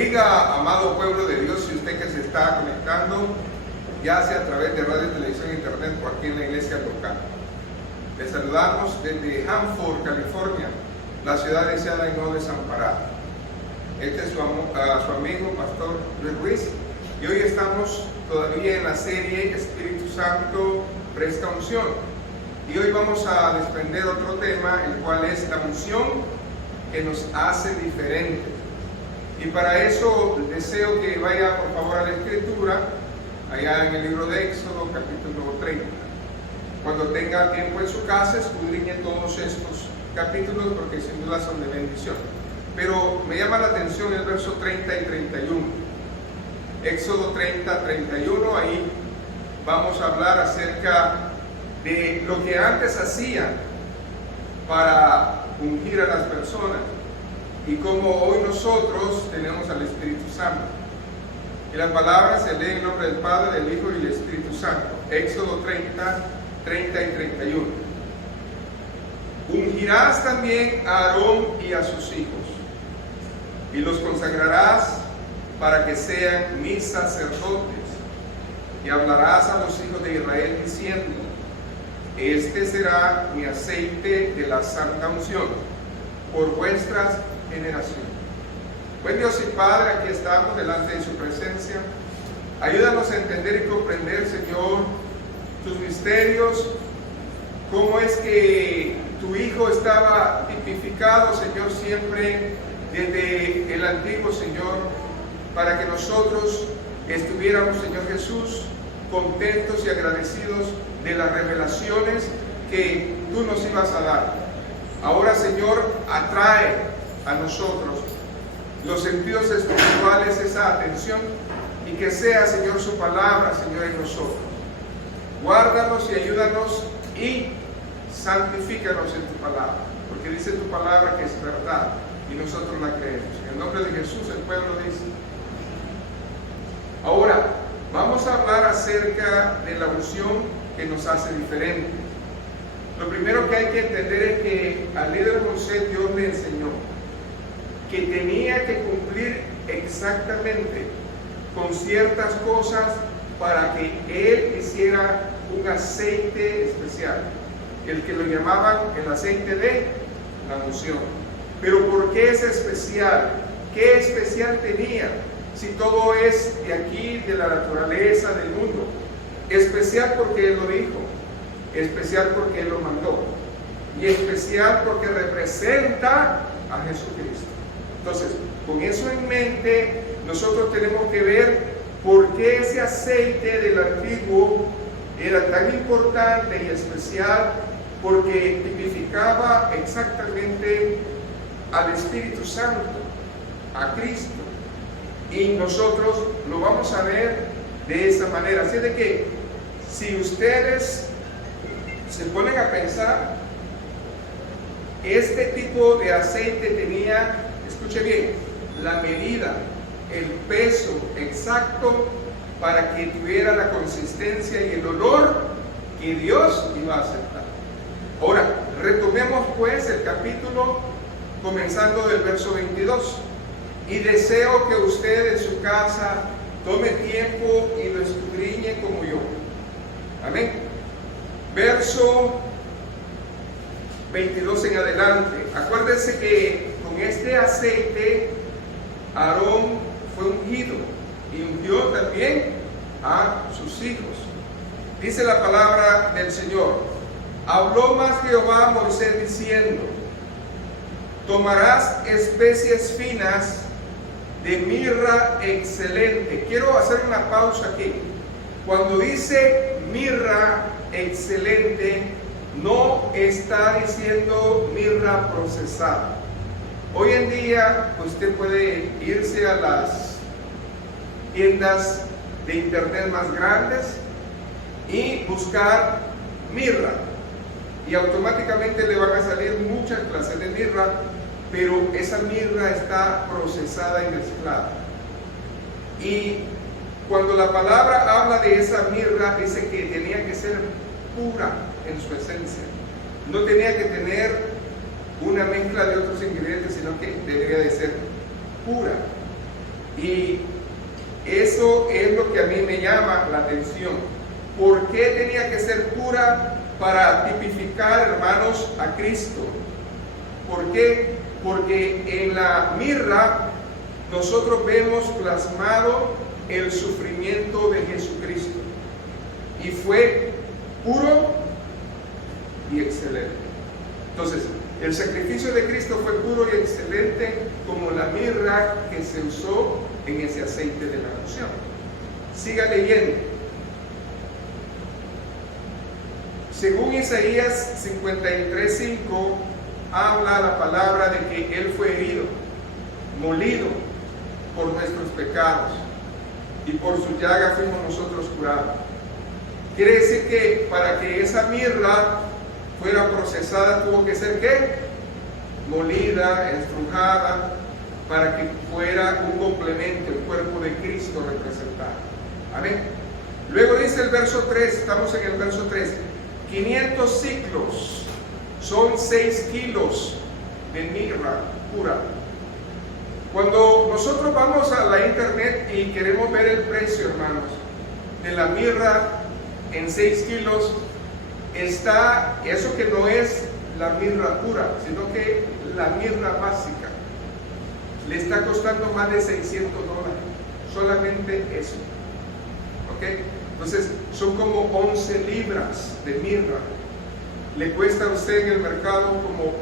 bendiga, amado pueblo de Dios, y usted que se está conectando, ya sea a través de radio, televisión, internet o aquí en la iglesia local. Les saludamos desde Hanford, California, la ciudad deseada y no desamparada. Este es su amigo, Pastor Luis Ruiz, y hoy estamos todavía en la serie Espíritu Santo Presta Unción. Y hoy vamos a desprender otro tema, el cual es la unción que nos hace diferentes. Y para eso deseo que vaya por favor a la Escritura, allá en el libro de Éxodo, capítulo 30. Cuando tenga tiempo en su casa, escudriñe todos estos capítulos porque sin duda son de bendición. Pero me llama la atención el verso 30 y 31. Éxodo 30, 31, ahí vamos a hablar acerca de lo que antes hacían para ungir a las personas y cómo hoy nosotros tenemos al Espíritu Santo. Y la palabra se lee en nombre del Padre, del Hijo y del Espíritu Santo. Éxodo 30, 30 y 31. Ungirás también a Aarón y a sus hijos, y los consagrarás para que sean mis sacerdotes, y hablarás a los hijos de Israel diciendo: este será mi aceite de la santa unción por vuestras generaciones. Buen Dios y Padre, aquí estamos delante de su presencia. Ayúdanos a entender y comprender, Señor, tus misterios, cómo es que tu Hijo estaba tipificado, Señor, siempre desde el antiguo, Señor, para que nosotros estuviéramos, Señor Jesús, contentos y agradecidos de las revelaciones que tú nos ibas a dar. Ahora, Señor, atrae a nosotros los sentidos espirituales, esa atención, y que sea, Señor, su palabra, Señor, en nosotros. Guárdanos y ayúdanos y santifícanos en tu palabra, porque dice tu palabra que es verdad y nosotros la creemos. En el nombre de Jesús el pueblo dice. Ahora vamos a hablar acerca de la unción que nos hace diferentes. Lo primero que hay que entender es que al líder Moisés Dios le enseñó que tenía que cumplir exactamente con ciertas cosas para que él hiciera un aceite especial, el que lo llamaban el aceite de la unción. Pero ¿por qué es especial? ¿Qué especial tenía? Si todo es de aquí, de la naturaleza, del mundo. Especial porque Él lo dijo, especial porque Él lo mandó, y especial porque representa a Jesucristo. Entonces, con eso en mente, nosotros tenemos que ver por qué ese aceite del antiguo era tan importante y especial, porque tipificaba exactamente al Espíritu Santo, a Cristo. Y nosotros lo vamos a ver de esa manera. Así de que si ustedes se ponen a pensar, este tipo de aceite tenía, escuche bien, la medida, el peso exacto para que tuviera la consistencia y el olor que Dios iba a aceptar. Ahora, retomemos pues el capítulo comenzando del verso 22. Y deseo que usted en su casa tome tiempo y lo escudriñe como yo. Amén. Verso 22 en adelante. Acuérdense que con este aceite Aarón fue ungido y ungió también a sus hijos. Dice la palabra del Señor: habló más Jehová a Moisés diciendo: tomarás especies finas de mirra excelente. Quiero hacer una pausa aquí. Cuando dice mirra excelente, no está diciendo mirra procesada. Hoy en día usted puede irse a las tiendas de internet más grandes y buscar mirra, y automáticamente le van a salir muchas clases de mirra, pero esa mirra está procesada y mezclada. Y cuando la palabra habla de esa mirra, dice que tenía que ser pura en su esencia. No tenía que tener una mezcla de otros ingredientes, sino que debería de ser pura. Y eso es lo que a mí me llama la atención. ¿Por qué tenía que ser pura? Para tipificar, hermanos, a Cristo. ¿Por qué? Porque en la mirra nosotros vemos plasmado el sufrimiento de Jesucristo. Y fue puro y excelente. Entonces, el sacrificio de Cristo fue puro y excelente como la mirra que se usó en ese aceite de la unción. Siga leyendo. Según Isaías 53:5, habla la palabra de que Él fue herido, molido por nuestros pecados, y por su llaga fuimos nosotros curados. Quiere decir que para que esa mirra fuera procesada tuvo que ser ¿qué? Molida, estrujada, para que fuera un complemento, el cuerpo de Cristo representado. Amén. Luego dice el verso 3, estamos en el verso 3, 500 ciclos, son 6 kilos de mirra pura. Cuando nosotros vamos a la internet y queremos ver el precio, hermanos, de la mirra en 6 kilos, está eso que no es la mirra pura, sino que la mirra básica. Le está costando más de $600, solamente eso. ¿Ok? Entonces, son como 11 libras de mirra. Le cuesta a usted en el mercado como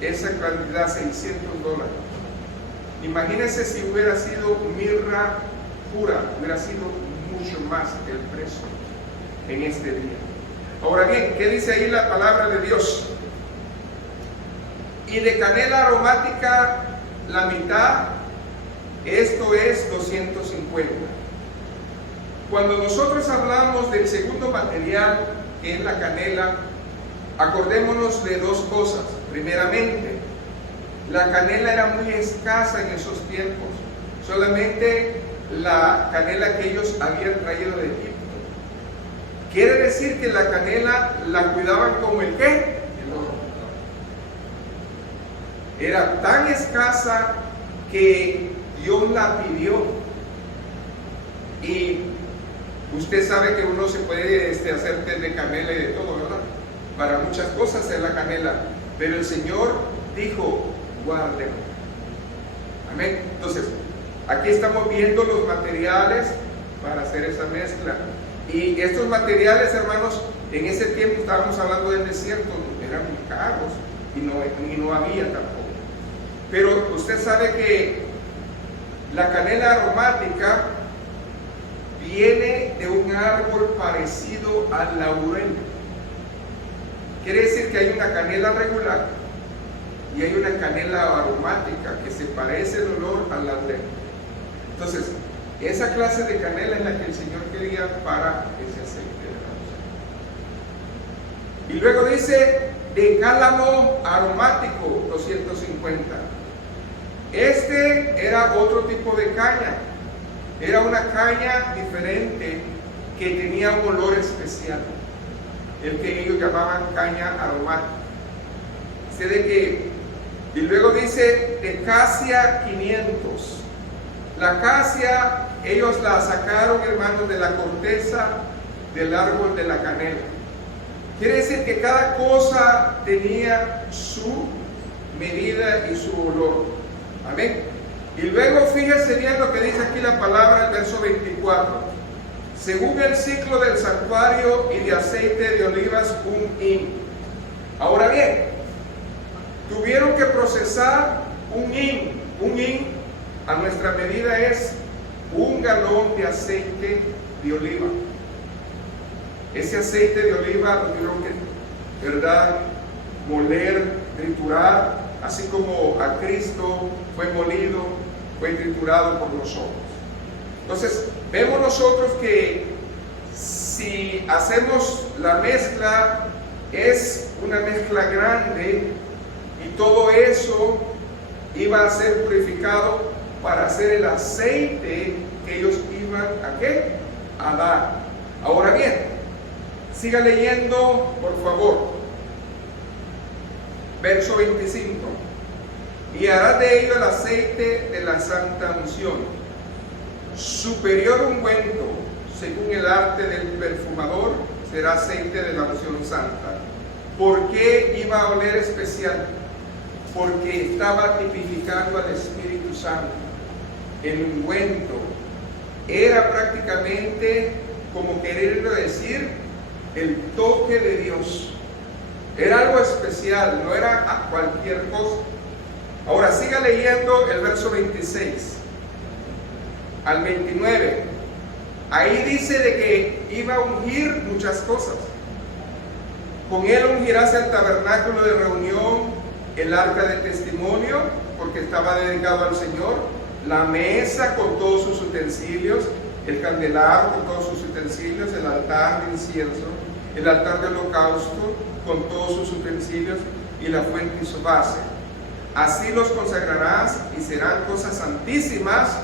esa cantidad, $600. Imagínense si hubiera sido mirra pura, hubiera sido mucho más el precio en este día. Ahora bien, ¿qué dice ahí la palabra de Dios? Y de canela aromática la mitad, esto es 250. Cuando nosotros hablamos del segundo material, que es la canela, acordémonos de dos cosas. Primeramente, la canela era muy escasa en esos tiempos, solamente la canela que ellos habían traído de Egipto. Quiere decir que la canela la cuidaban como el ¿qué? El oro. Era tan escasa que Dios la pidió. Y usted sabe que uno se puede hacer té de canela y de todo, ¿verdad? Para muchas cosas es la canela. Pero el Señor dijo, guárdelo. Amén. Entonces, aquí estamos viendo los materiales para hacer esa mezcla. Y estos materiales, hermanos, en ese tiempo estábamos hablando del desierto, eran muy caros y no había tampoco. Pero usted sabe que la canela aromática viene de un árbol parecido al laurel. Quiere decir que hay una canela regular y hay una canela aromática que se parece el olor al laurel. Entonces, esa clase de canela es la que el Señor quería para ese aceite de la unción. Y luego dice de cálamo aromático 250. Este era otro tipo de caña. Era una caña diferente que tenía un olor especial, el que ellos llamaban caña aromática. Y luego dice de casia 500. La casia, ellos la sacaron, hermanos, de la corteza del árbol de la canela. Quiere decir que cada cosa tenía su medida y su olor. Amén. Y luego fíjese bien lo que dice aquí la palabra, el verso 24. Según el ciclo del santuario y de aceite de olivas, un hin. Ahora bien, tuvieron que procesar un hin. Un hin a nuestra medida es 1 galón de aceite de oliva. Ese aceite de oliva lo tuvieron que, ¿verdad?, moler, triturar, así como a Cristo fue molido, fue triturado por nosotros. Entonces, vemos nosotros que si hacemos la mezcla, es una mezcla grande y todo eso iba a ser purificado para hacer el aceite que ellos iban a ¿qué? A dar. Ahora bien, siga leyendo, por favor. Verso 25. y harás de ello el aceite de la santa unción, superior ungüento, según el arte del perfumador, será aceite de la unción santa. ¿Por qué iba a oler especial? Porque estaba tipificando al Espíritu Santo. El ungüento era prácticamente como quererlo decir el toque de Dios. Era algo especial, no era a cualquier cosa. Ahora siga leyendo el verso 26 al 29. Ahí dice de que iba a ungir muchas cosas. Con él ungirás el tabernáculo de reunión, el arca de testimonio, porque estaba dedicado al Señor, la mesa con todos sus utensilios, el candelabro con todos sus utensilios, el altar de incienso, el altar de holocausto con todos sus utensilios y la fuente y su base. Así los consagrarás y serán cosas santísimas.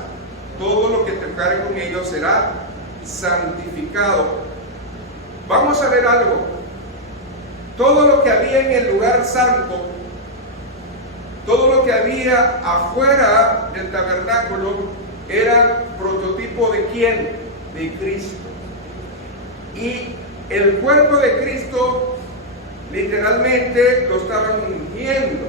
Todo lo que tocare con ellos será santificado. Vamos a ver algo. Todo lo que había en el lugar santo, todo lo que había afuera del tabernáculo, era prototipo ¿de quién? De Cristo. Y el cuerpo de Cristo literalmente lo estaban ungiendo,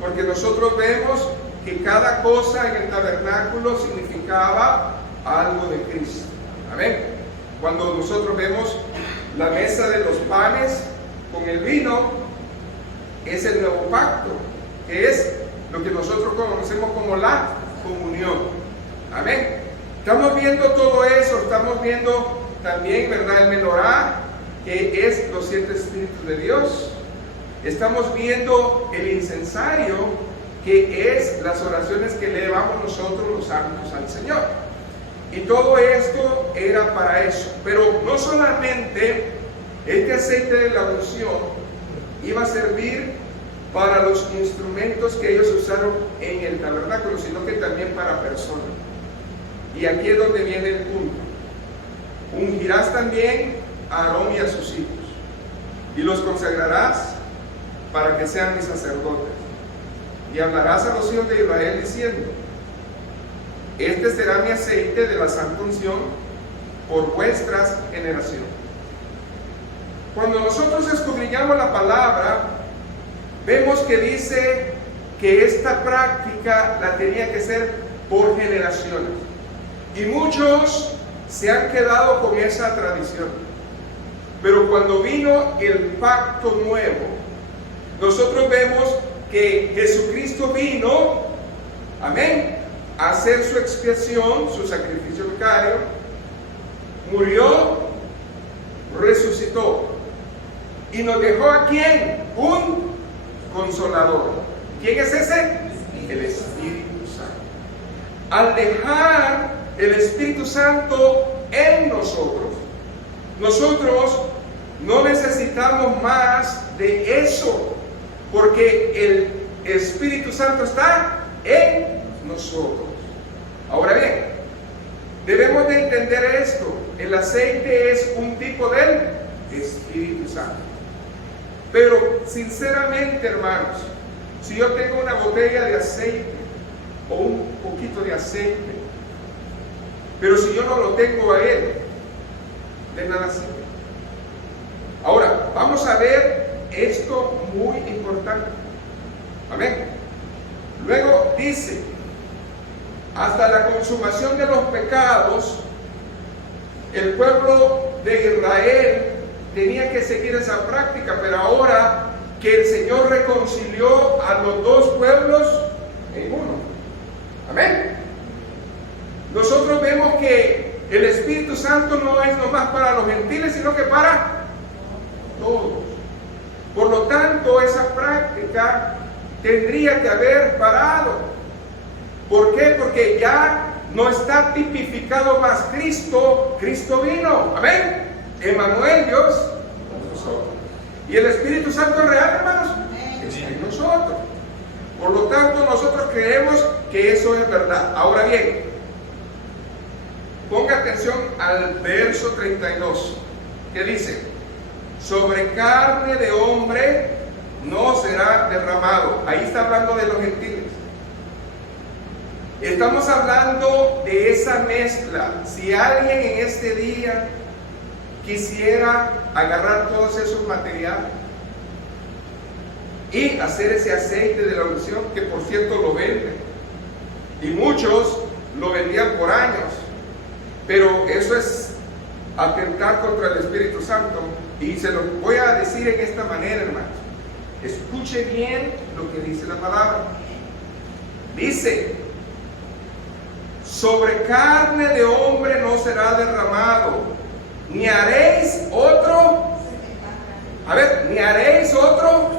porque nosotros vemos que cada cosa en el tabernáculo significaba algo de Cristo. Amén. Cuando nosotros vemos la mesa de los panes con el vino, es el nuevo pacto, que es lo que nosotros conocemos como la comunión. Amén. Estamos viendo todo eso, estamos viendo también, ¿verdad?, el menorá, que es los 7 espíritus de Dios. Estamos viendo el incensario, que es las oraciones que elevamos nosotros los santos al Señor. Y todo esto era para eso. Pero no solamente este aceite de la unción iba a servir para los instrumentos que ellos usaron en el tabernáculo, sino que también para personas. Y aquí es donde viene el punto. Ungirás también a Aarón y a sus hijos, y los consagrarás para que sean mis sacerdotes. Y hablarás a los hijos de Israel diciendo: este será mi aceite de la santa unción por vuestras generaciones. Cuando nosotros escudriñamos la palabra, vemos que dice que esta práctica la tenía que ser por generaciones. Y muchos se han quedado con esa tradición. Pero cuando vino el pacto nuevo, nosotros vemos que Jesucristo vino, amén, a hacer su expiación, su sacrificio vicario, murió, resucitó y nos dejó a ¿quién? Un consolador. ¿Quién es ese? El Espíritu Santo. Al dejar el Espíritu Santo en nosotros, nosotros no necesitamos más de eso, porque el Espíritu Santo está en nosotros. Ahora bien, debemos de entender esto: el aceite es un tipo del Espíritu Santo. Pero sinceramente, hermanos, si yo tengo una botella de aceite o un poquito de aceite, pero si yo no lo tengo a él, de nada sirve. Ahora, vamos a ver esto muy importante. Amén. Luego dice: hasta la consumación de los pecados, el pueblo de Israel tenía que seguir esa práctica, pero ahora que el Señor reconcilió a los dos pueblos en uno. Amén. Nosotros vemos que el Espíritu Santo no es nomás para los gentiles, sino que para todos. Por lo tanto, esa práctica tendría que haber parado. ¿Por qué? Porque ya no está tipificado más Cristo. Cristo vino. Amén. Emmanuel, Dios con nosotros. Y el Espíritu Santo es real, hermanos, está en nosotros. Por lo tanto, nosotros creemos que eso es verdad. Ahora bien, ponga atención al verso 32, que dice: sobre carne de hombre no será derramado. Ahí está hablando de los gentiles. Estamos hablando de esa mezcla. Si alguien en este día quisiera agarrar todos esos materiales y hacer ese aceite de la unción, que por cierto lo venden, y muchos lo vendían por años, pero eso es atentar contra el Espíritu Santo. Y se lo voy a decir en esta manera, hermanos. Escuche bien lo que dice la palabra. Dice: sobre carne de hombre no será derramado, ni haréis otro, ni haréis otro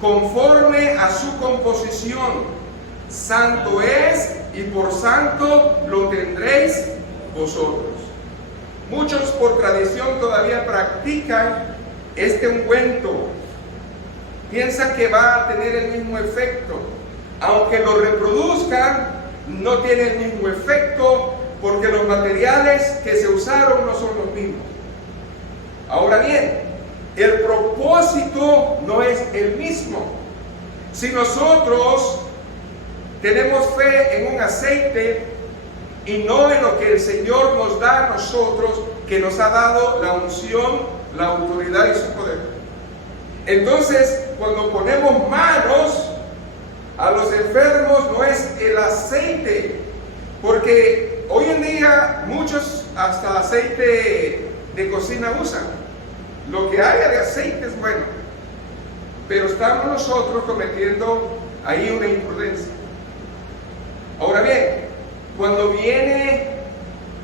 conforme a su composición. Santo es, y por santo lo tendréis vosotros. Muchos por tradición todavía practican este ungüento. Piensan que va a tener el mismo efecto. Aunque lo reproduzcan, no tiene el mismo efecto, porque los materiales que se usaron no son los mismos. Ahora bien, el propósito no es el mismo. Si nosotros tenemos fe en un aceite y no en lo que el Señor nos da a nosotros, que nos ha dado la unción, la autoridad y su poder, entonces cuando ponemos manos a los enfermos, no es el aceite, porque hoy en día muchos hasta aceite de cocina usan. Lo que haya de aceite es bueno, pero estamos nosotros cometiendo ahí una imprudencia. Ahora bien, cuando viene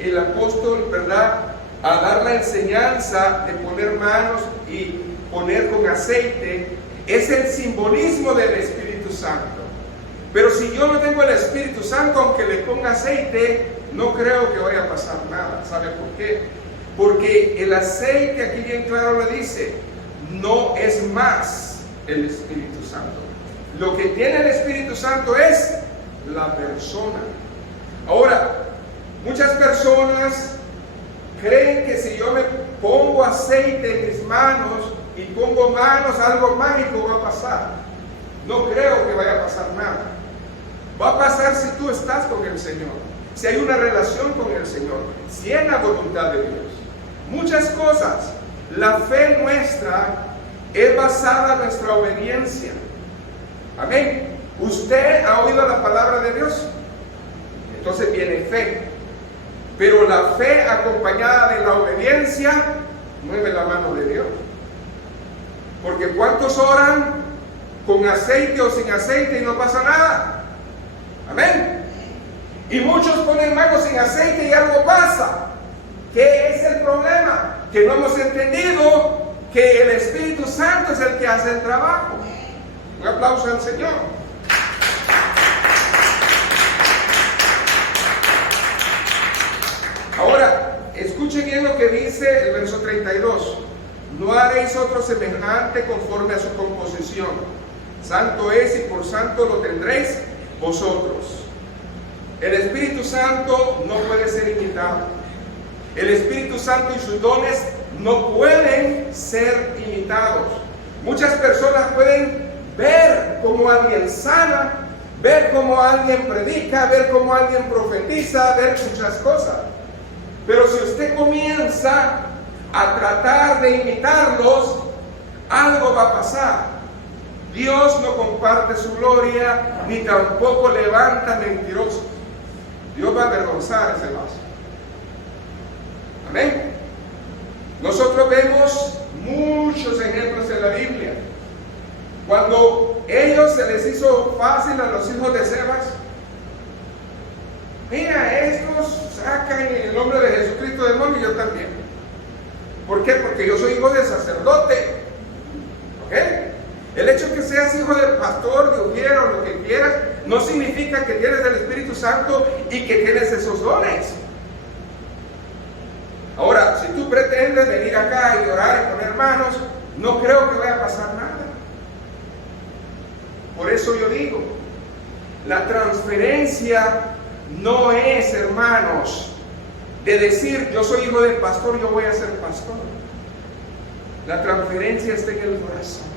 el apóstol, ¿verdad?, a dar la enseñanza de poner manos y poner con aceite, es el simbolismo del Espíritu Santo. Pero si yo no tengo el Espíritu Santo, aunque le ponga aceite, no creo que vaya a pasar nada. ¿Sabe por qué? Porque el aceite, aquí bien claro le dice, no es más el Espíritu Santo. Lo que tiene el Espíritu Santo es la persona. Ahora, muchas personas creen que si yo me pongo aceite en mis manos y pongo manos, algo mágico va a pasar. No creo que vaya a pasar nada. Va a pasar si tú estás con el Señor, si hay una relación con el Señor, si es la voluntad de Dios. Muchas cosas. La fe nuestra es basada en nuestra obediencia. Amén. Usted ha oído la palabra de Dios, entonces viene fe. Pero la fe acompañada de la obediencia mueve la mano de Dios. Porque ¿cuántos oran con aceite o sin aceite y no pasa nada? Amén. Y muchos ponen manos sin aceite y algo pasa. ¿Qué es el problema? Que no hemos entendido que el Espíritu Santo es el que hace el trabajo. Un aplauso al Señor. Ahora, escuchen bien lo que dice el verso 32. No haréis otro semejante conforme a su composición. Santo es, y por santo lo tendréis vosotros. El Espíritu Santo no puede ser imitado. El Espíritu Santo y sus dones no pueden ser imitados. Muchas personas pueden ver cómo alguien sana, ver cómo alguien predica, ver cómo alguien profetiza, ver muchas cosas. Pero si usted comienza a tratar de imitarlos, algo va a pasar. Dios no comparte su gloria, ni tampoco levanta mentirosos. Dios va a avergonzar ese vaso. Amén. Nosotros vemos muchos ejemplos en la Biblia. Cuando ellos se les hizo fácil a los hijos de Sebas, mira, estos sacan en el nombre de Jesucristo demonios, y yo también. ¿Por qué? Porque yo soy hijo de sacerdote. ¿Ok? El hecho que seas hijo del pastor, de ujiero, lo que quieras, no significa que tienes el Espíritu Santo y que tienes esos dones. Ahora, si tú pretendes venir acá y orar y poner manos, no creo que vaya a pasar nada. Por eso yo digo, la transferencia no es, hermanos, de decir yo soy hijo del pastor, yo voy a ser pastor. La transferencia está en el corazón.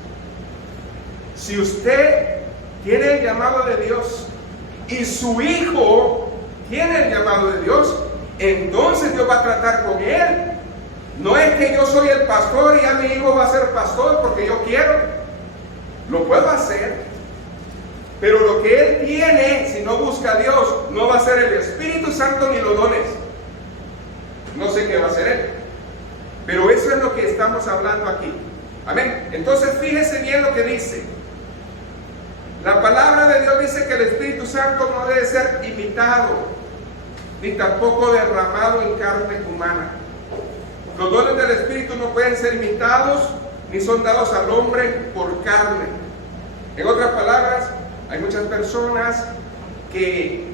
Si usted tiene el llamado de Dios y su hijo tiene el llamado de Dios, entonces Dios va a tratar con él. No es que yo soy el pastor y ya mi hijo va a ser pastor porque yo quiero. Lo puedo hacer, pero lo que él tiene, si no busca a Dios, no va a ser el Espíritu Santo ni los dones. No sé qué va a ser él, pero eso es lo que estamos hablando aquí. Amén. Entonces fíjese bien lo que dice. La palabra de Dios dice que el Espíritu Santo no debe ser imitado, ni tampoco derramado en carne humana. Los dones del Espíritu no pueden ser imitados, ni son dados al hombre por carne. En otras palabras, hay muchas personas que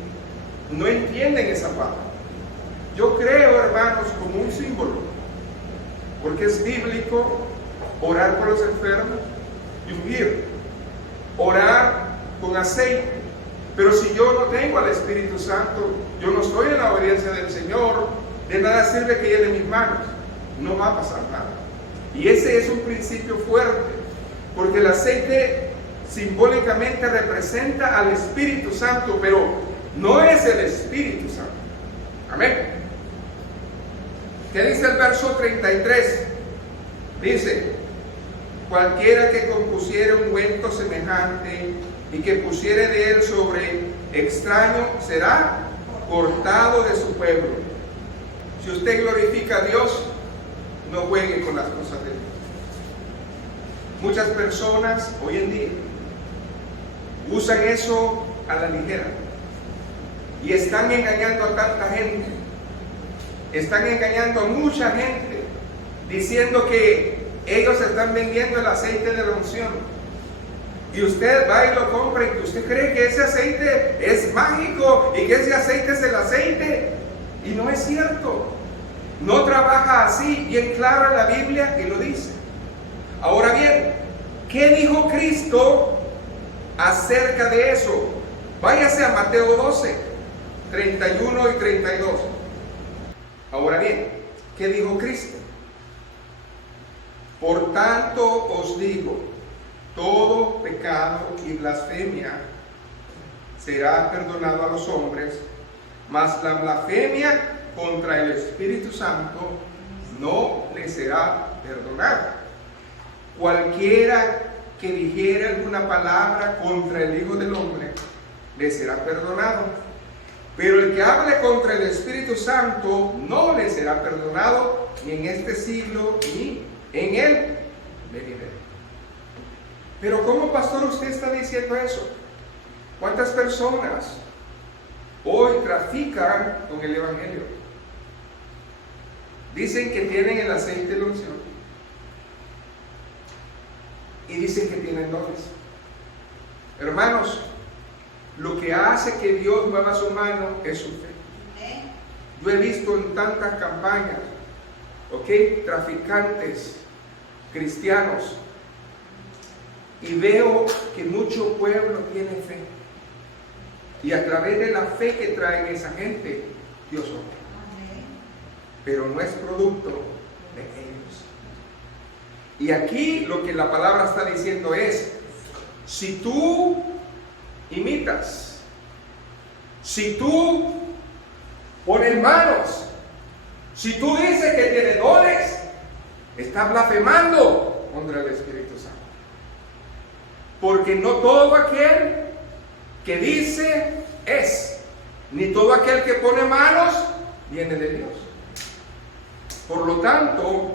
no entienden esa palabra. Yo creo, hermanos, como un símbolo, porque es bíblico orar por los enfermos y ungir, orar con aceite. Pero si yo no tengo al Espíritu Santo, yo no estoy en la obediencia del Señor, de nada sirve que llene mis manos, no va a pasar nada. Y ese es un principio fuerte, porque el aceite simbólicamente representa al Espíritu Santo, pero no es el Espíritu Santo. Amén. ¿Qué dice el verso 33? Dice: cualquiera que compusiere un ungüento semejante y que pusiere de él sobre extraño será cortado de su pueblo. Si usted glorifica a Dios, no juegue con las cosas de Dios. Muchas personas hoy en día usan eso a la ligera y están engañando a tanta gente. Están engañando a mucha gente diciendo que ellos están vendiendo el aceite de la unción, y usted va y lo compra y usted cree que ese aceite es mágico y que ese aceite es el aceite, y no es cierto. No trabaja así, bien claro en la Biblia y lo dice. Ahora bien, ¿qué dijo Cristo acerca de eso? Váyase a Mateo 12, 31 y 32. Ahora bien, ¿qué dijo Cristo? Por tanto os digo, todo pecado y blasfemia será perdonado a los hombres, mas la blasfemia contra el Espíritu Santo no le será perdonada. Cualquiera que dijere alguna palabra contra el Hijo del Hombre le será perdonado, pero el que hable contra el Espíritu Santo no le será perdonado, ni en este siglo ni en el venidero. Pero ¿cómo, pastor, usted está diciendo eso? ¿Cuántas personas hoy trafican con el Evangelio? Dicen que tienen el aceite de la unción y dicen que tienen dones. Hermanos, lo que hace que Dios mueva su mano es su fe. Yo he visto en tantas campañas, traficantes cristianos, y veo que mucho pueblo tiene fe, y a través de la fe que traen esa gente, Dios obra. Pero no es producto de ellos. Y aquí lo que la palabra está diciendo es: si tú imitas, si tú pones manos, si tú dices que tienes dones, estás blasfemando contra el Espíritu Santo. Porque no todo aquel que dice es, ni todo aquel que pone manos viene de Dios. Por lo tanto,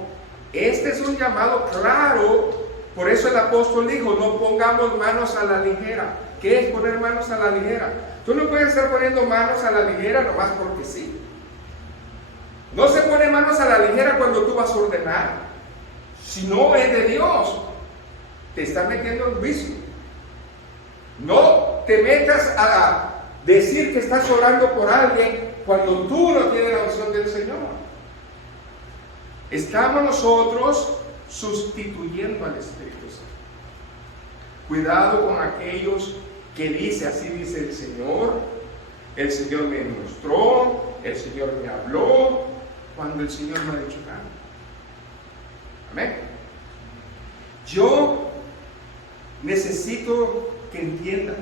este es un llamado claro. Por eso el apóstol dijo: no pongamos manos a la ligera. ¿Qué es poner manos a la ligera? Tú no puedes estar poniendo manos a la ligera nomás porque sí. No se pone manos a la ligera cuando tú vas a ordenar. Si no es de Dios, te estás metiendo en juicio. No te metas a decir que estás orando por alguien cuando tú no tienes la unción del Señor. Estamos nosotros sustituyendo al Espíritu Santo. Cuidado con aquellos que dicen: así dice el Señor me mostró, el Señor me habló, cuando el Señor no ha dicho nada. Amén. Yo necesito que entiendan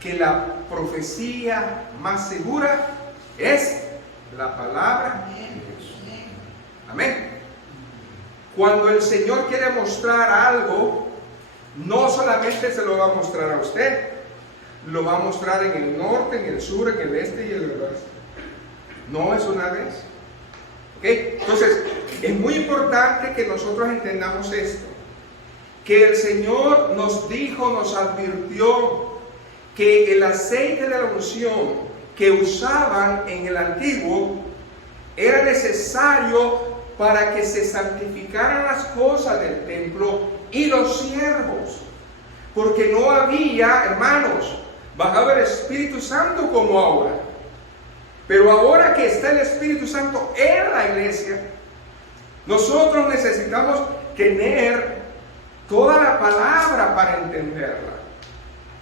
que la profecía más segura es la palabra de Dios. Amén. Cuando el Señor quiere mostrar algo, no solamente se lo va a mostrar a usted, lo va a mostrar en el norte, en el sur, en el este y en el oeste. No es una vez. ¿Okay? Entonces, es muy importante que nosotros entendamos esto. Que el Señor nos dijo, nos advirtió que el aceite de la unción que usaban en el antiguo era necesario para que se santificaran las cosas del templo y los siervos. Porque no había, hermanos, bajado el Espíritu Santo como ahora. Pero ahora que está el Espíritu Santo en la iglesia, nosotros necesitamos tener toda la palabra para entenderla.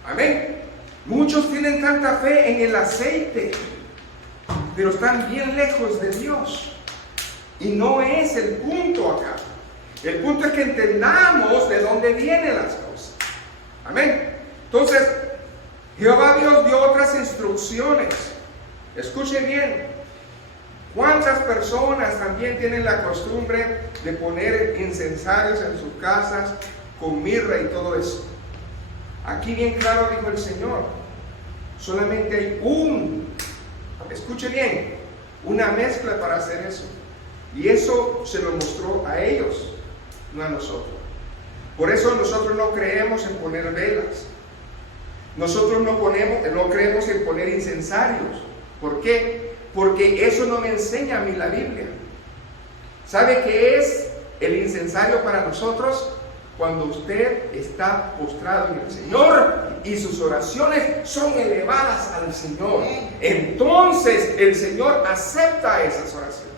Amén. Muchos tienen tanta fe en el aceite, pero están bien lejos de Dios. Y no es el punto acá. El punto es que entendamos de dónde vienen las cosas. Amén. Entonces, Jehová Dios dio otras instrucciones. Escuche bien. ¿Cuántas personas también tienen la costumbre de poner incensarios en sus casas con mirra y todo eso? Aquí bien claro dijo el Señor, solamente hay escuche bien, una mezcla para hacer eso. Y eso se lo mostró a ellos, no a nosotros. Por eso nosotros no creemos en poner velas. Nosotros no creemos en poner incensarios. ¿Por qué? Porque eso no me enseña a mí la Biblia. ¿Sabe qué es el incensario para nosotros? Cuando usted está postrado en el Señor y sus oraciones son elevadas al Señor. Entonces el Señor acepta esas oraciones.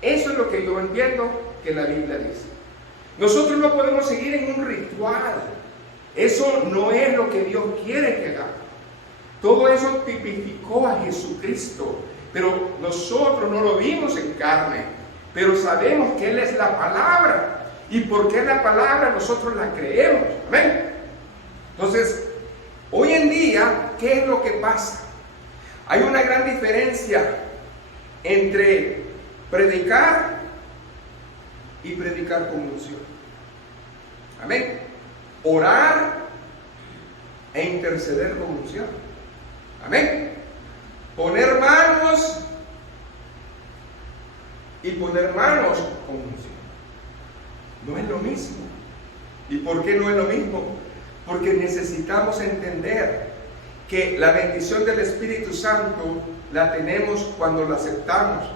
Eso es lo que yo entiendo que la Biblia dice. Nosotros no podemos seguir en un ritual. Eso no es lo que Dios quiere que hagamos. Todo eso tipificó a Jesucristo, pero nosotros no lo vimos en carne, pero sabemos que Él es la palabra. Y porque es la palabra, nosotros la creemos. Amén. Entonces, hoy en día, ¿qué es lo que pasa? Hay una gran diferencia entre predicar y predicar con unción. Amén. Orar e interceder con unción. Amén. Poner manos y poner manos con unción. No es lo mismo. ¿Y por qué no es lo mismo? Porque necesitamos entender que la bendición del Espíritu Santo la tenemos cuando la aceptamos.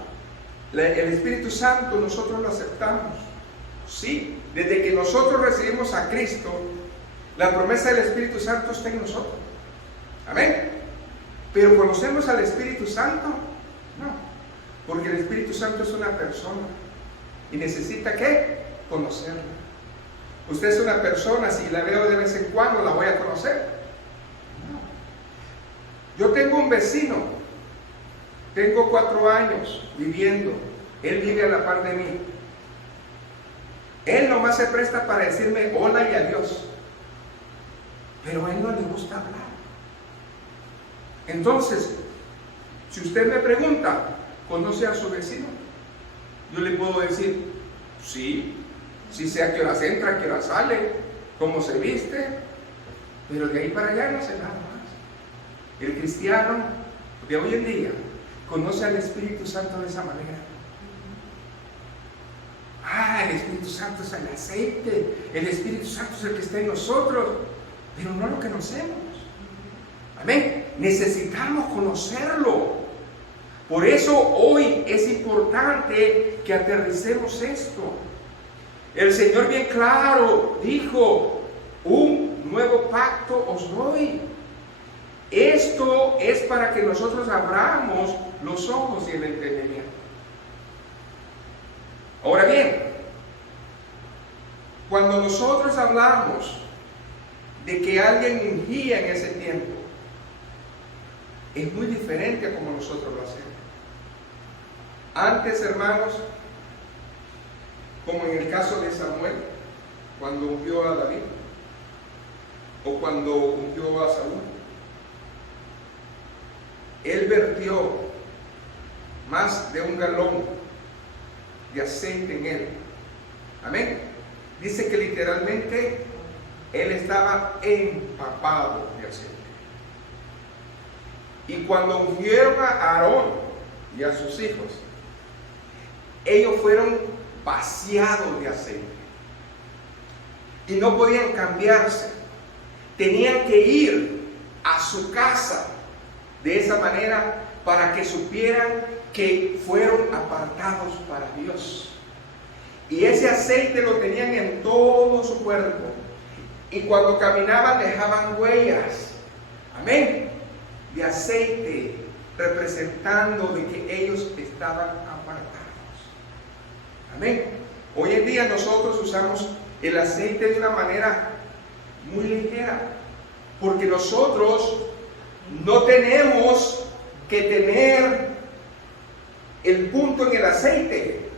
El Espíritu Santo nosotros lo aceptamos. Sí, desde que nosotros recibimos a Cristo, la promesa del Espíritu Santo está en nosotros. Amén. Pero ¿conocemos al Espíritu Santo? No, porque el Espíritu Santo es una persona y necesita ¿qué? Conocerla. Usted es una persona, si la veo de vez en cuando la voy a conocer. No. Yo tengo un vecino, tengo 4 años viviendo, él vive a la par de mí. Él nomás se presta para decirme hola y adiós, pero a él no le gusta hablar. Entonces, si usted me pregunta, ¿conoce a su vecino? Yo le puedo decir, sí sé a qué horas entra, a qué horas sale, cómo se viste, pero de ahí para allá no sé nada más. El cristiano de hoy en día conoce al Espíritu Santo de esa manera. El Espíritu Santo es el aceite, el Espíritu Santo es el que está en nosotros, pero no lo conocemos. Amén. Necesitamos conocerlo. Por eso hoy es importante que aterricemos esto. El Señor bien claro dijo, un nuevo pacto os doy. Esto es para que nosotros abramos los ojos y el entendimiento. Ahora bien, cuando nosotros hablamos de que alguien ungía en ese tiempo, es muy diferente a como nosotros lo hacemos. Antes, hermanos, como en el caso de Samuel, cuando ungió a David, o cuando ungió a Saúl, él vertió más de 1 galón de aceite en él. Amén. Dice que literalmente él estaba empapado de aceite. Y cuando ungieron a Aarón y a sus hijos, ellos fueron vaciados de aceite. Y no podían cambiarse. Tenían que ir a su casa de esa manera para que supieran que fueron apartados para Dios. Y ese aceite lo tenían en todo su cuerpo. Y cuando caminaban dejaban huellas. Amén. De aceite, representando de que ellos estaban apartados. Amén. Hoy en día nosotros usamos el aceite de una manera muy ligera, porque nosotros no tenemos que tener el punto en el aceite.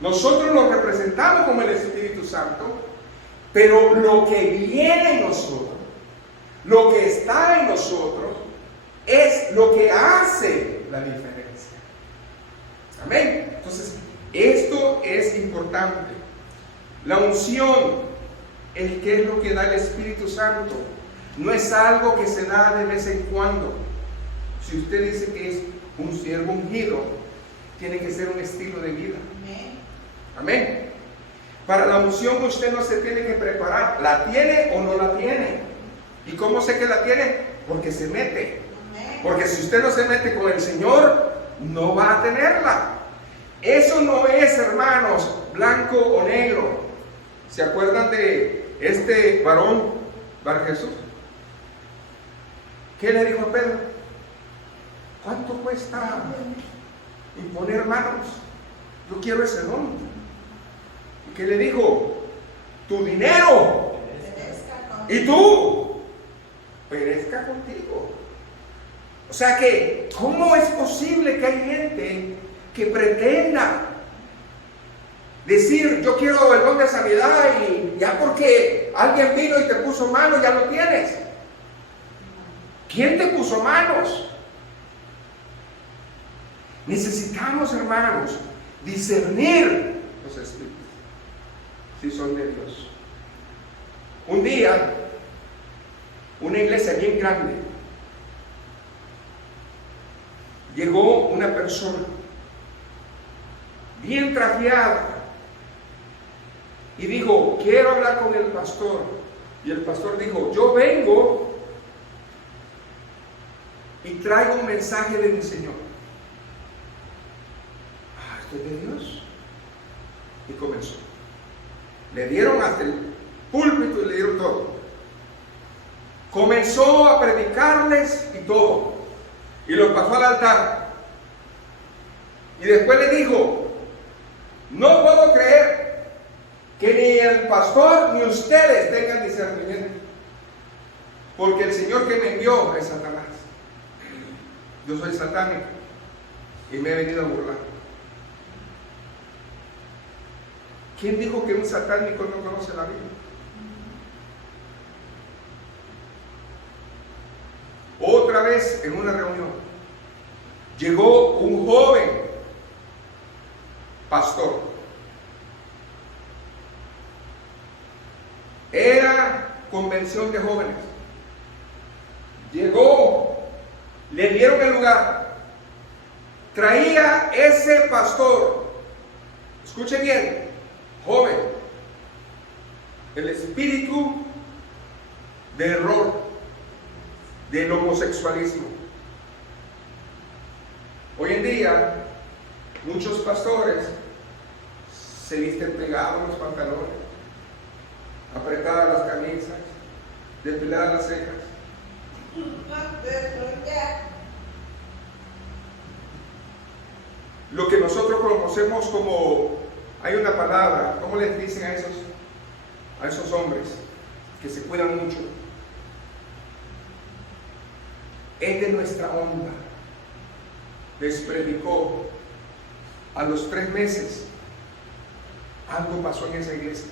Nosotros lo representamos como el Espíritu Santo, pero lo que viene en nosotros, lo que está en nosotros, es lo que hace la diferencia. Amén. Entonces, esto es importante. La unción, ¿qué es lo que da el Espíritu Santo? No es algo que se da de vez en cuando. Si usted dice que es un siervo ungido, tiene que ser un estilo de vida. Amén. Amén. Para la unción usted no se tiene que preparar. ¿La tiene o no la tiene? ¿Y cómo sé que la tiene? Porque se mete. Amén. Porque si usted no se mete con el Señor, no va a tenerla. Eso no es, hermanos, blanco o negro. ¿Se acuerdan de este varón, Bar Jesús? ¿Qué le dijo a Pedro? ¿Cuánto cuesta imponer manos? Yo quiero ese don. ¿Y qué le dijo? Tu dinero y tú perezca contigo. O sea que, ¿cómo es posible que hay gente que pretenda decir, yo quiero el don de sanidad y ya porque alguien vino y te puso mano, ya lo tienes? ¿Quién te puso manos? Necesitamos, hermanos, discernir los espíritus, si son de Dios. Un día, una iglesia bien grande, llegó una persona bien trajeada y dijo, quiero hablar con el pastor. Y el pastor dijo, yo vengo y traigo un mensaje de mi Señor. ¿Esto es de Dios? Y comenzó. Le dieron hasta el púlpito y le dieron todo. Comenzó a predicarles y todo. Y los pasó al altar. Y después le dijo, no puedo creer que ni el pastor ni ustedes tengan discernimiento, porque el Señor que me envió es Satanás. Yo soy satánico y me he venido a burlar. ¿Quién dijo que un satánico no conoce la Biblia? Otra vez en una reunión llegó un joven pastor. Era convención de jóvenes. Llegó, le dieron el lugar. Traía ese pastor, escuche bien, joven, el espíritu de error, del homosexualismo. Hoy en día, muchos pastores se visten pegados los pantalones, apretadas las camisas, depiladas las cejas. Lo que nosotros conocemos como, hay una palabra, ¿cómo les dicen a esos hombres que se cuidan mucho? Es de nuestra onda. Les predicó. A los 3 meses algo pasó en esa iglesia.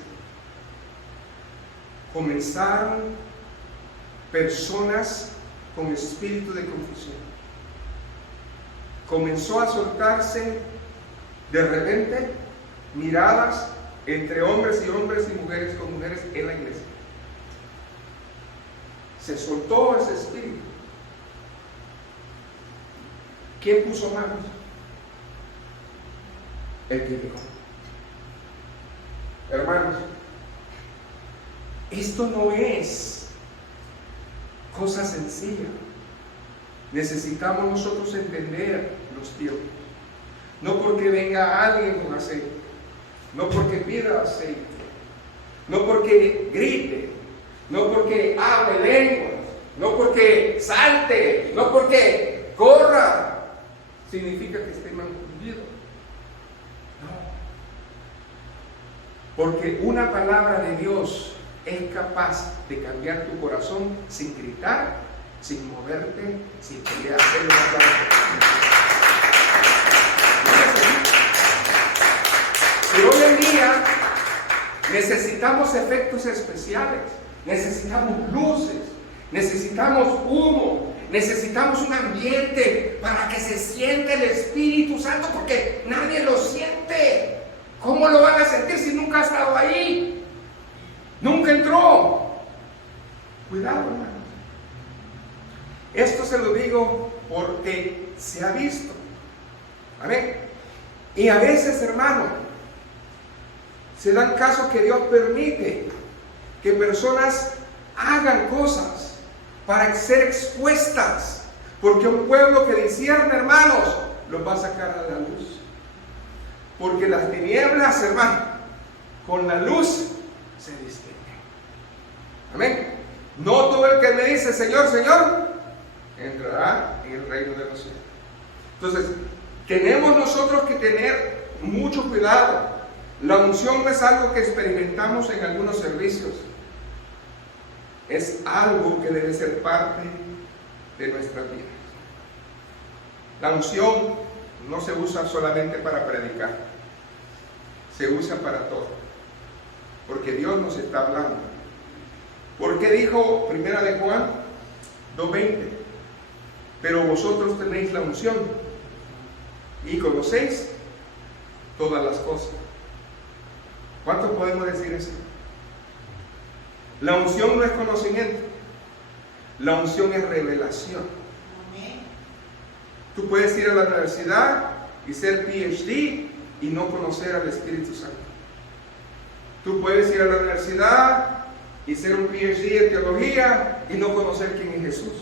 Comenzaron personas con espíritu de confusión. comenzó a soltarse de repente miradas entre hombres y hombres y mujeres con mujeres en la iglesia. Se soltó ese espíritu. ¿Quién puso manos? El que dijo. Hermanos, esto no es cosa sencilla. Necesitamos nosotros entender los tiempos. No porque venga alguien con aceite, no porque pida aceite, no porque grite, no porque hable lenguas, no porque salte, no porque corra, significa que esté manconfundido. No. Porque una palabra de Dios es capaz de cambiar tu corazón sin gritar, sin moverte, sin querer hacer una cosa. Pero hoy en día necesitamos efectos especiales, necesitamos luces, necesitamos humo, necesitamos un ambiente para que se siente el Espíritu Santo, porque nadie lo siente. ¿Cómo lo van a sentir si nunca ha estado ahí? Nunca entró. Cuidado, hermanos. Esto se lo digo porque se ha visto. Amén. Y a veces, hermano, se dan casos que Dios permite que personas hagan cosas para ser expuestas, porque un pueblo que discierne, hermanos, los va a sacar a la luz. Porque las tinieblas, hermano, con la luz se distinguen. Amén. No todo el que me dice Señor, Señor, entrará en el reino de los cielos. Entonces, tenemos nosotros que tener mucho cuidado. La unción no es algo que experimentamos en algunos servicios. Es algo que debe ser parte de nuestra vida. La unción no se usa solamente para predicar. Se usa para todo. Porque Dios nos está hablando. ¿Por qué dijo 1 de Juan 2:20? Pero vosotros tenéis la unción y conocéis todas las cosas. ¿Cuánto podemos decir eso? La unción no es conocimiento. La unción es revelación. Tú puedes ir a la universidad y ser PhD y no conocer al Espíritu Santo. Tú puedes ir a la universidad y ser un PhD en teología y no conocer quién es Jesús.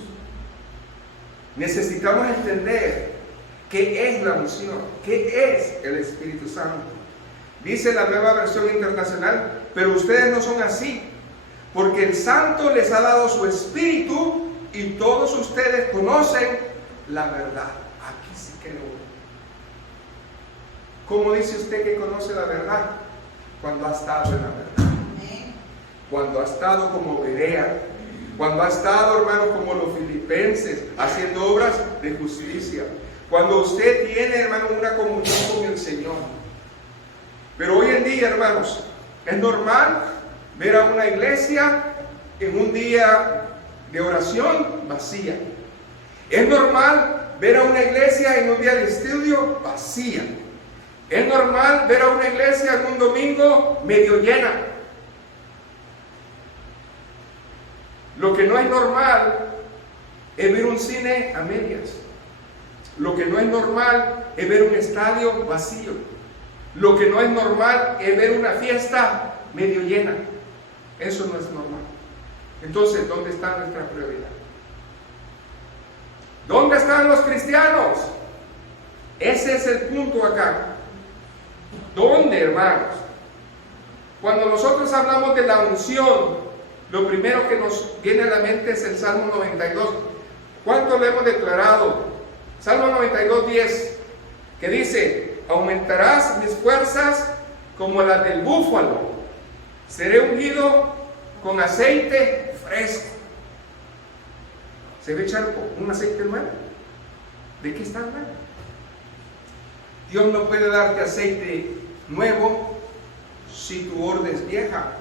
Necesitamos entender qué es la unción, qué es el Espíritu Santo. Dice la Nueva Versión Internacional, pero ustedes no son así, porque el Santo les ha dado su Espíritu y todos ustedes conocen la verdad. Aquí sí que no. ¿Cómo dice usted que conoce la verdad? Cuando ha estado en la verdad. Cuando ha estado como Berea. Cuando ha estado, hermanos, como los filipenses, haciendo obras de justicia. Cuando usted tiene, hermano, una comunión con el Señor. Pero hoy en día, hermanos, es normal ver a una iglesia en un día de oración vacía. Es normal ver a una iglesia en un día de estudio vacía. Es normal ver a una iglesia en un domingo medio llena. Lo que no es normal es ver un cine a medias. Lo que no es normal es ver un estadio vacío. Lo que no es normal es ver una fiesta medio llena. Eso no es normal. Entonces, ¿dónde está nuestra prioridad? ¿Dónde están los cristianos? Ese es el punto acá. ¿Dónde, hermanos? Cuando nosotros hablamos de la unción, lo primero que nos viene a la mente es el Salmo 92. ¿Cuánto lo hemos declarado? Salmo 92:10, que dice: aumentarás mis fuerzas como las del búfalo, seré ungido con aceite fresco. ¿Se ve echar un aceite nuevo? ¿De qué está hablando? Dios no puede darte aceite nuevo si tu orden es vieja,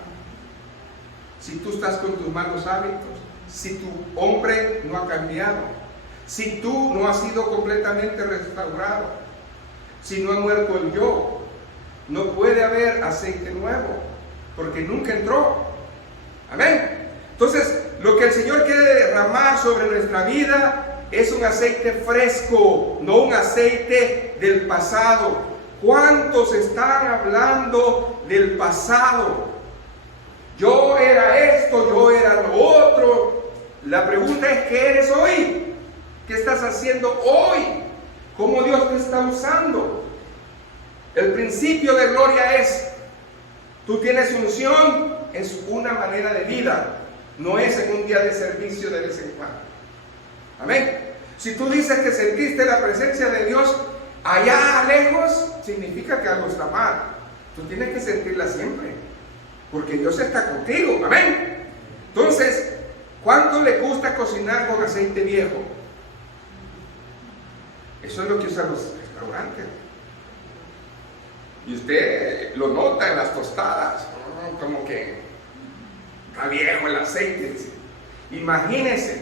si tú estás con tus malos hábitos, si tu hombre no ha cambiado, si tú no has sido completamente restaurado, si no ha muerto el yo, no puede haber aceite nuevo, porque nunca entró. Amén. Entonces, lo que el Señor quiere derramar sobre nuestra vida es un aceite fresco, no un aceite del pasado. ¿Cuántos están hablando del pasado? Yo era esto, yo era lo otro. La pregunta es, ¿qué eres hoy? ¿Qué estás haciendo hoy? ¿Cómo Dios te está usando? El principio de gloria es, tú tienes unción, es una manera de vida, no es en un día de servicio de vez en cuando. Amén. Si tú dices que sentiste la presencia de Dios allá lejos, significa que algo está mal. Tú tienes que sentirla siempre, porque Dios está contigo. Amén. Entonces, ¿cuánto le gusta cocinar con aceite viejo? Eso es lo que usan los restaurantes. Y usted lo nota en las tostadas, como que está viejo el aceite. Imagínese,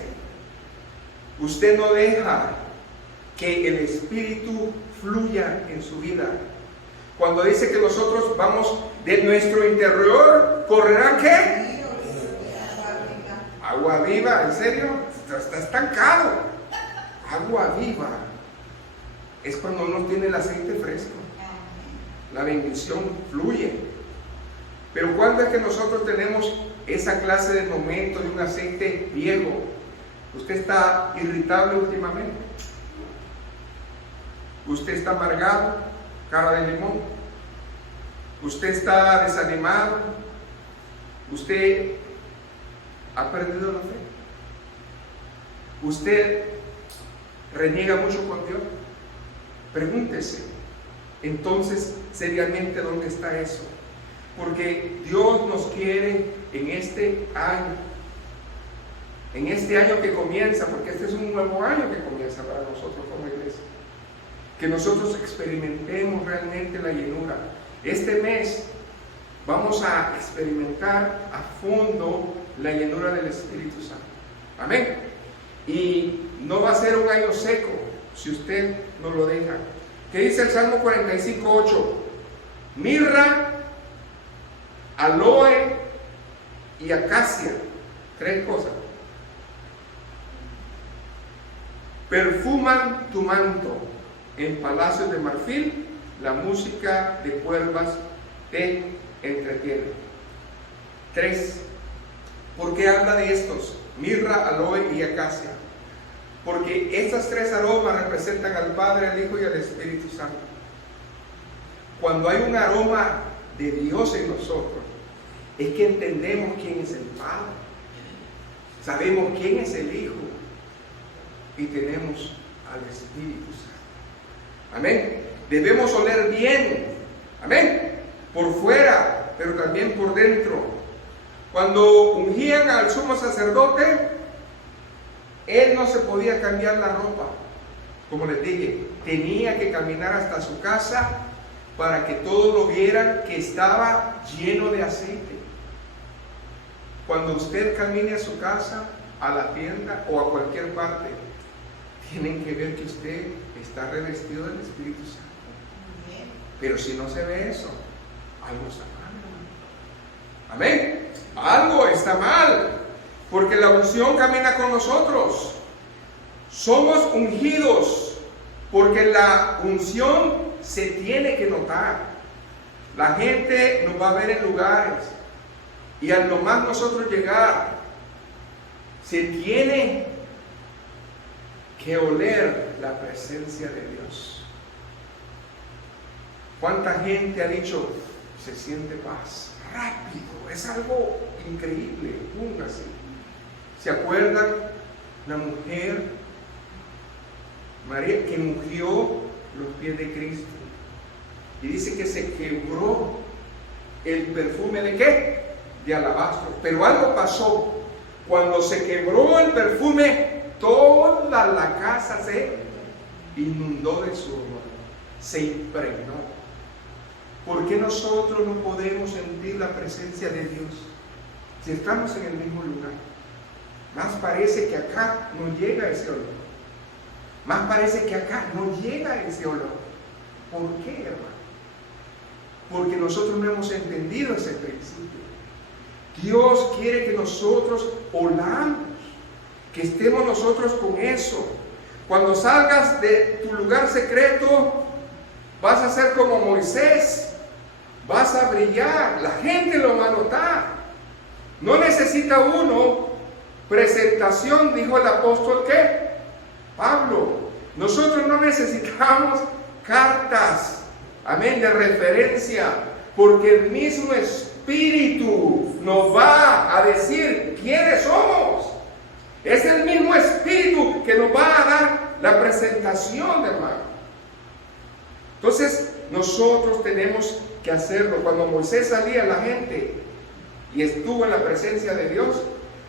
usted no deja que el Espíritu fluya en su vida. Cuando dice que nosotros vamos de nuestro interior, ¿correrán qué? Agua viva, ¿en serio? Está estancado. Agua viva es cuando uno tiene el aceite fresco. La bendición fluye. Pero ¿cuándo es que nosotros tenemos esa clase de momento de un aceite viejo? ¿Usted está irritable últimamente? ¿Usted está amargado? ¿Cara de limón? ¿Usted está desanimado? ¿Usted ha perdido la fe? ¿Usted reniega mucho con Dios? Pregúntese entonces seriamente dónde está eso, porque Dios nos quiere en este año que comienza, porque este es un nuevo año que comienza para nosotros como iglesia, que nosotros experimentemos realmente la llenura. Este mes vamos a experimentar a fondo la llenura del Espíritu Santo. Amén. Y no va a ser un año seco si usted no lo deja. ¿Qué dice el Salmo 45:8? Mirra, aloe y acacia. 3 cosas. Perfuman tu manto. En palacios de marfil, la música de cuervas te entretiene. 3. ¿Por qué habla de estos? Mirra, aloe y acacia. Porque estas 3 aromas representan al Padre, al Hijo y al Espíritu Santo. Cuando hay un aroma de Dios en nosotros, es que entendemos quién es el Padre, sabemos quién es el Hijo y tenemos al Espíritu Santo. Amén. Debemos oler bien. Amén. Por fuera, pero también por dentro. Cuando ungían al sumo sacerdote, él no se podía cambiar la ropa. Como les dije, tenía que caminar hasta su casa para que todos lo vieran que estaba lleno de aceite. Cuando usted camine a su casa, a la tienda o a cualquier parte, tienen que ver que usted está revestido del Espíritu Santo. Pero si no se ve eso, algo está mal. Amén. Algo está mal. Porque la unción camina con nosotros. Somos ungidos. Porque la unción se tiene que notar. La gente nos va a ver en lugares. Y al nomás nosotros llegar, se tiene que oler la presencia de Dios. ¿Cuánta gente ha dicho, se siente paz? Rápido, es algo increíble. Así. ¿Se acuerdan la mujer María que ungió los pies de Cristo? Y dice que se quebró el perfume ¿de qué? De alabastro. Pero algo pasó. Cuando se quebró el perfume, toda la casa se inundó de su olor, se impregnó. ¿Por qué nosotros no podemos sentir la presencia de Dios si estamos en el mismo lugar? Más parece que acá no llega ese olor. Más parece que acá no llega ese olor. ¿Por qué, hermano? Porque nosotros no hemos entendido ese principio. Dios quiere que nosotros olamos, que estemos nosotros con eso. Cuando salgas de tu lugar secreto, vas a ser como Moisés, vas a brillar, la gente lo va a notar. No necesita uno presentación, dijo el apóstol, ¿qué? Pablo. Nosotros no necesitamos cartas, amén, de referencia, porque el mismo Espíritu nos va a decir quiénes somos. Es el mismo Espíritu que nos va a dar la presentación, hermano. Entonces, nosotros tenemos que hacerlo. Cuando Moisés salía a la gente y estuvo en la presencia de Dios,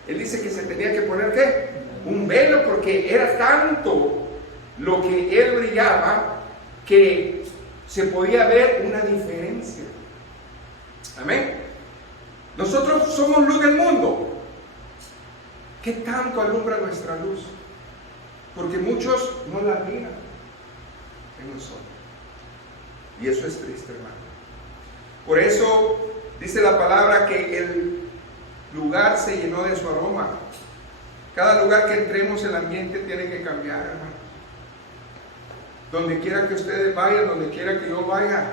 él dice que se tenía que poner, ¿qué? Un velo, porque era tanto lo que él brillaba que se podía ver una diferencia. Amén. Nosotros somos luz del mundo. ¿Qué tanto alumbra nuestra luz? Porque muchos no la miran en nosotros. Y eso es triste, hermano. Por eso dice la palabra que el lugar se llenó de su aroma. Cada lugar que entremos, el ambiente tiene que cambiar, hermano. Donde quiera que ustedes vayan, donde quiera que yo vaya,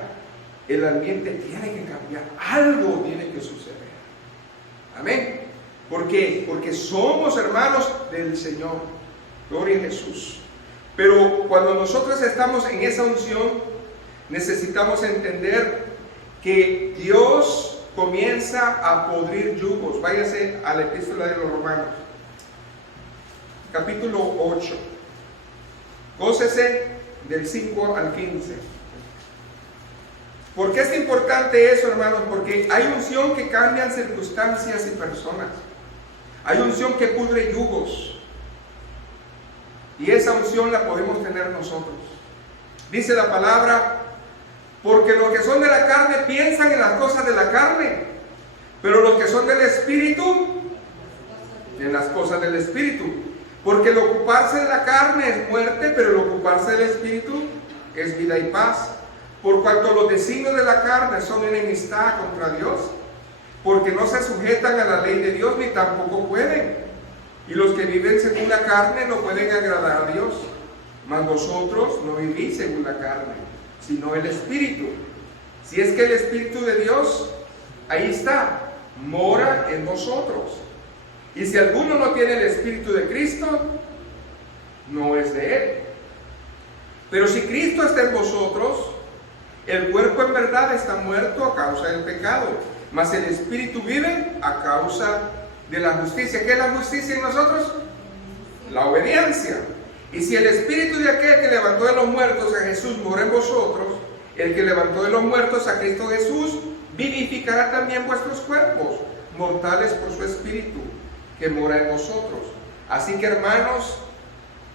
el ambiente tiene que cambiar. Algo tiene que suceder. Amén. ¿Por qué? Porque somos hermanos del Señor. Gloria a Jesús. Pero cuando nosotros estamos en esa unción, necesitamos entender que Dios comienza a podrir yugos. Váyase a la epístola de los Romanos, capítulo 8. Gócese del 5 al 15. ¿Por qué es importante eso, hermanos? Porque hay unción que cambian circunstancias y personas. Hay unción que pudre yugos. Y esa unción la podemos tener nosotros. Dice la palabra: porque los que son de la carne piensan en las cosas de la carne, pero los que son del Espíritu, en las cosas del Espíritu. Porque el ocuparse de la carne es muerte, pero el ocuparse del Espíritu es vida y paz. Por cuanto los designios de la carne son enemistad contra Dios, porque no se sujetan a la ley de Dios, ni tampoco pueden. Y los que viven según la carne no pueden agradar a Dios. Mas vosotros no vivís según la carne, sino el Espíritu. Si es que el Espíritu de Dios, ahí está, mora en vosotros. Y si alguno no tiene el Espíritu de Cristo, no es de él. Pero si Cristo está en vosotros, el cuerpo en verdad está muerto a causa del pecado, mas el Espíritu vive a causa de la justicia. ¿Qué es la justicia en nosotros? La obediencia. Y si el Espíritu de aquel que levantó de los muertos a Jesús mora en vosotros, el que levantó de los muertos a Cristo Jesús vivificará también vuestros cuerpos mortales por su Espíritu que mora en vosotros. Así que, hermanos,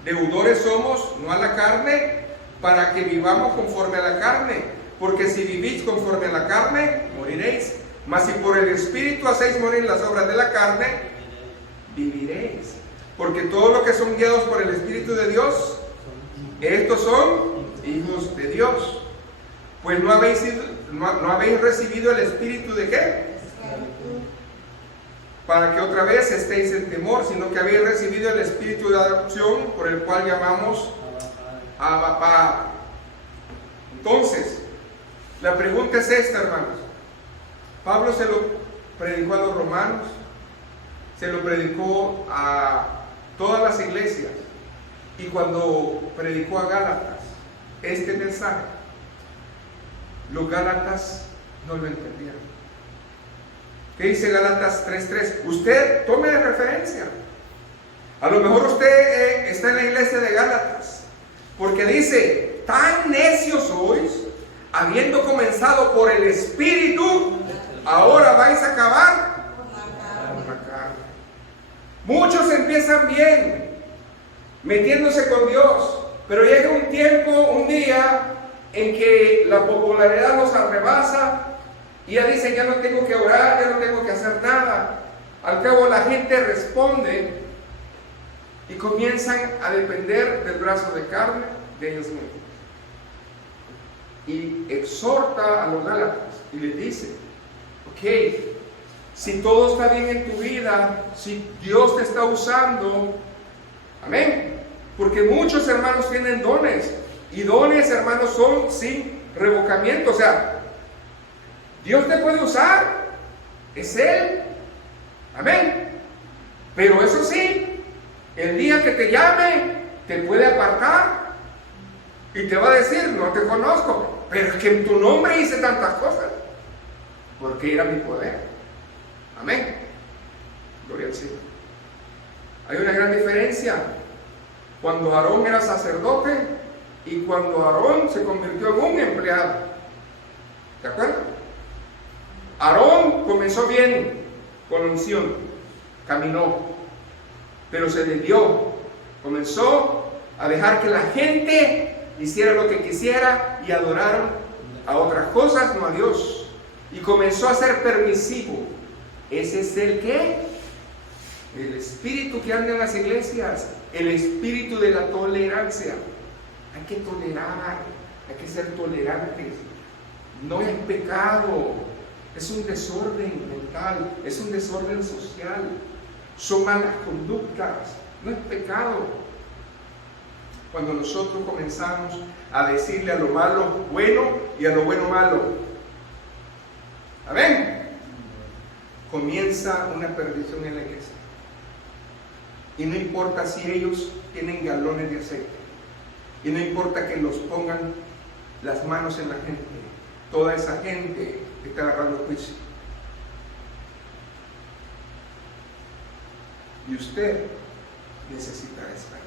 deudores somos, no a la carne, para que vivamos conforme a la carne, porque si vivís conforme a la carne, moriréis. Mas si por el Espíritu hacéis morir las obras de la carne, viviréis. Porque todos los que son guiados por el Espíritu de Dios, estos son hijos de Dios. Pues no habéis recibido el Espíritu de ¿qué? Para que otra vez estéis en temor, sino que habéis recibido el Espíritu de adopción, por el cual llamamos Abba Padre. Entonces, la pregunta es esta, hermanos. Pablo se lo predicó a los romanos, se lo predicó a todas las iglesias, y cuando predicó a Gálatas este mensaje, los Gálatas no lo entendieron. ¿Qué dice Gálatas 3:3? Usted tome de referencia. A lo mejor usted está en la iglesia de Gálatas, porque dice: tan necios sois, habiendo comenzado por el Espíritu, ahora vais a acabar con la carne. Muchos empiezan bien, metiéndose con Dios, pero llega un tiempo, un día, en que la popularidad los arrebasa y ya dicen: ya no tengo que orar, ya no tengo que hacer nada. Al cabo la gente responde y comienzan a depender del brazo de carne de ellos mismos. Y exhorta a los Gálatas y les dice: ok, si todo está bien en tu vida, si Dios te está usando, amén, porque muchos hermanos tienen dones, y dones, hermanos, son sin revocamiento. O sea, Dios te puede usar, es Él, amén, pero eso sí, el día que te llame, te puede apartar y te va a decir: no te conozco, pero es que en tu nombre hice tantas cosas, porque era mi poder. Amén. Gloria al Señor. Hay una gran diferencia cuando Aarón era sacerdote y cuando Aarón se convirtió en un empleado. ¿De acuerdo? Aarón comenzó bien con la unción, caminó, pero se desvió, comenzó a dejar que la gente hiciera lo que quisiera y adoraron a otras cosas, no a Dios, y comenzó a ser permisivo. Ese es el ¿qué? El espíritu que anda en las iglesias, el espíritu de la tolerancia. Hay que tolerar, hay que ser tolerantes. No es pecado, es un desorden mental, es un desorden social, son malas conductas, no es pecado. Cuando nosotros comenzamos a decirle a lo malo bueno y a lo bueno malo, amén, comienza una perdición en la iglesia. Y no importa si ellos tienen galones de aceite, y no importa que los pongan las manos en la gente, toda esa gente está agarrando juicio. Y usted necesita despertar.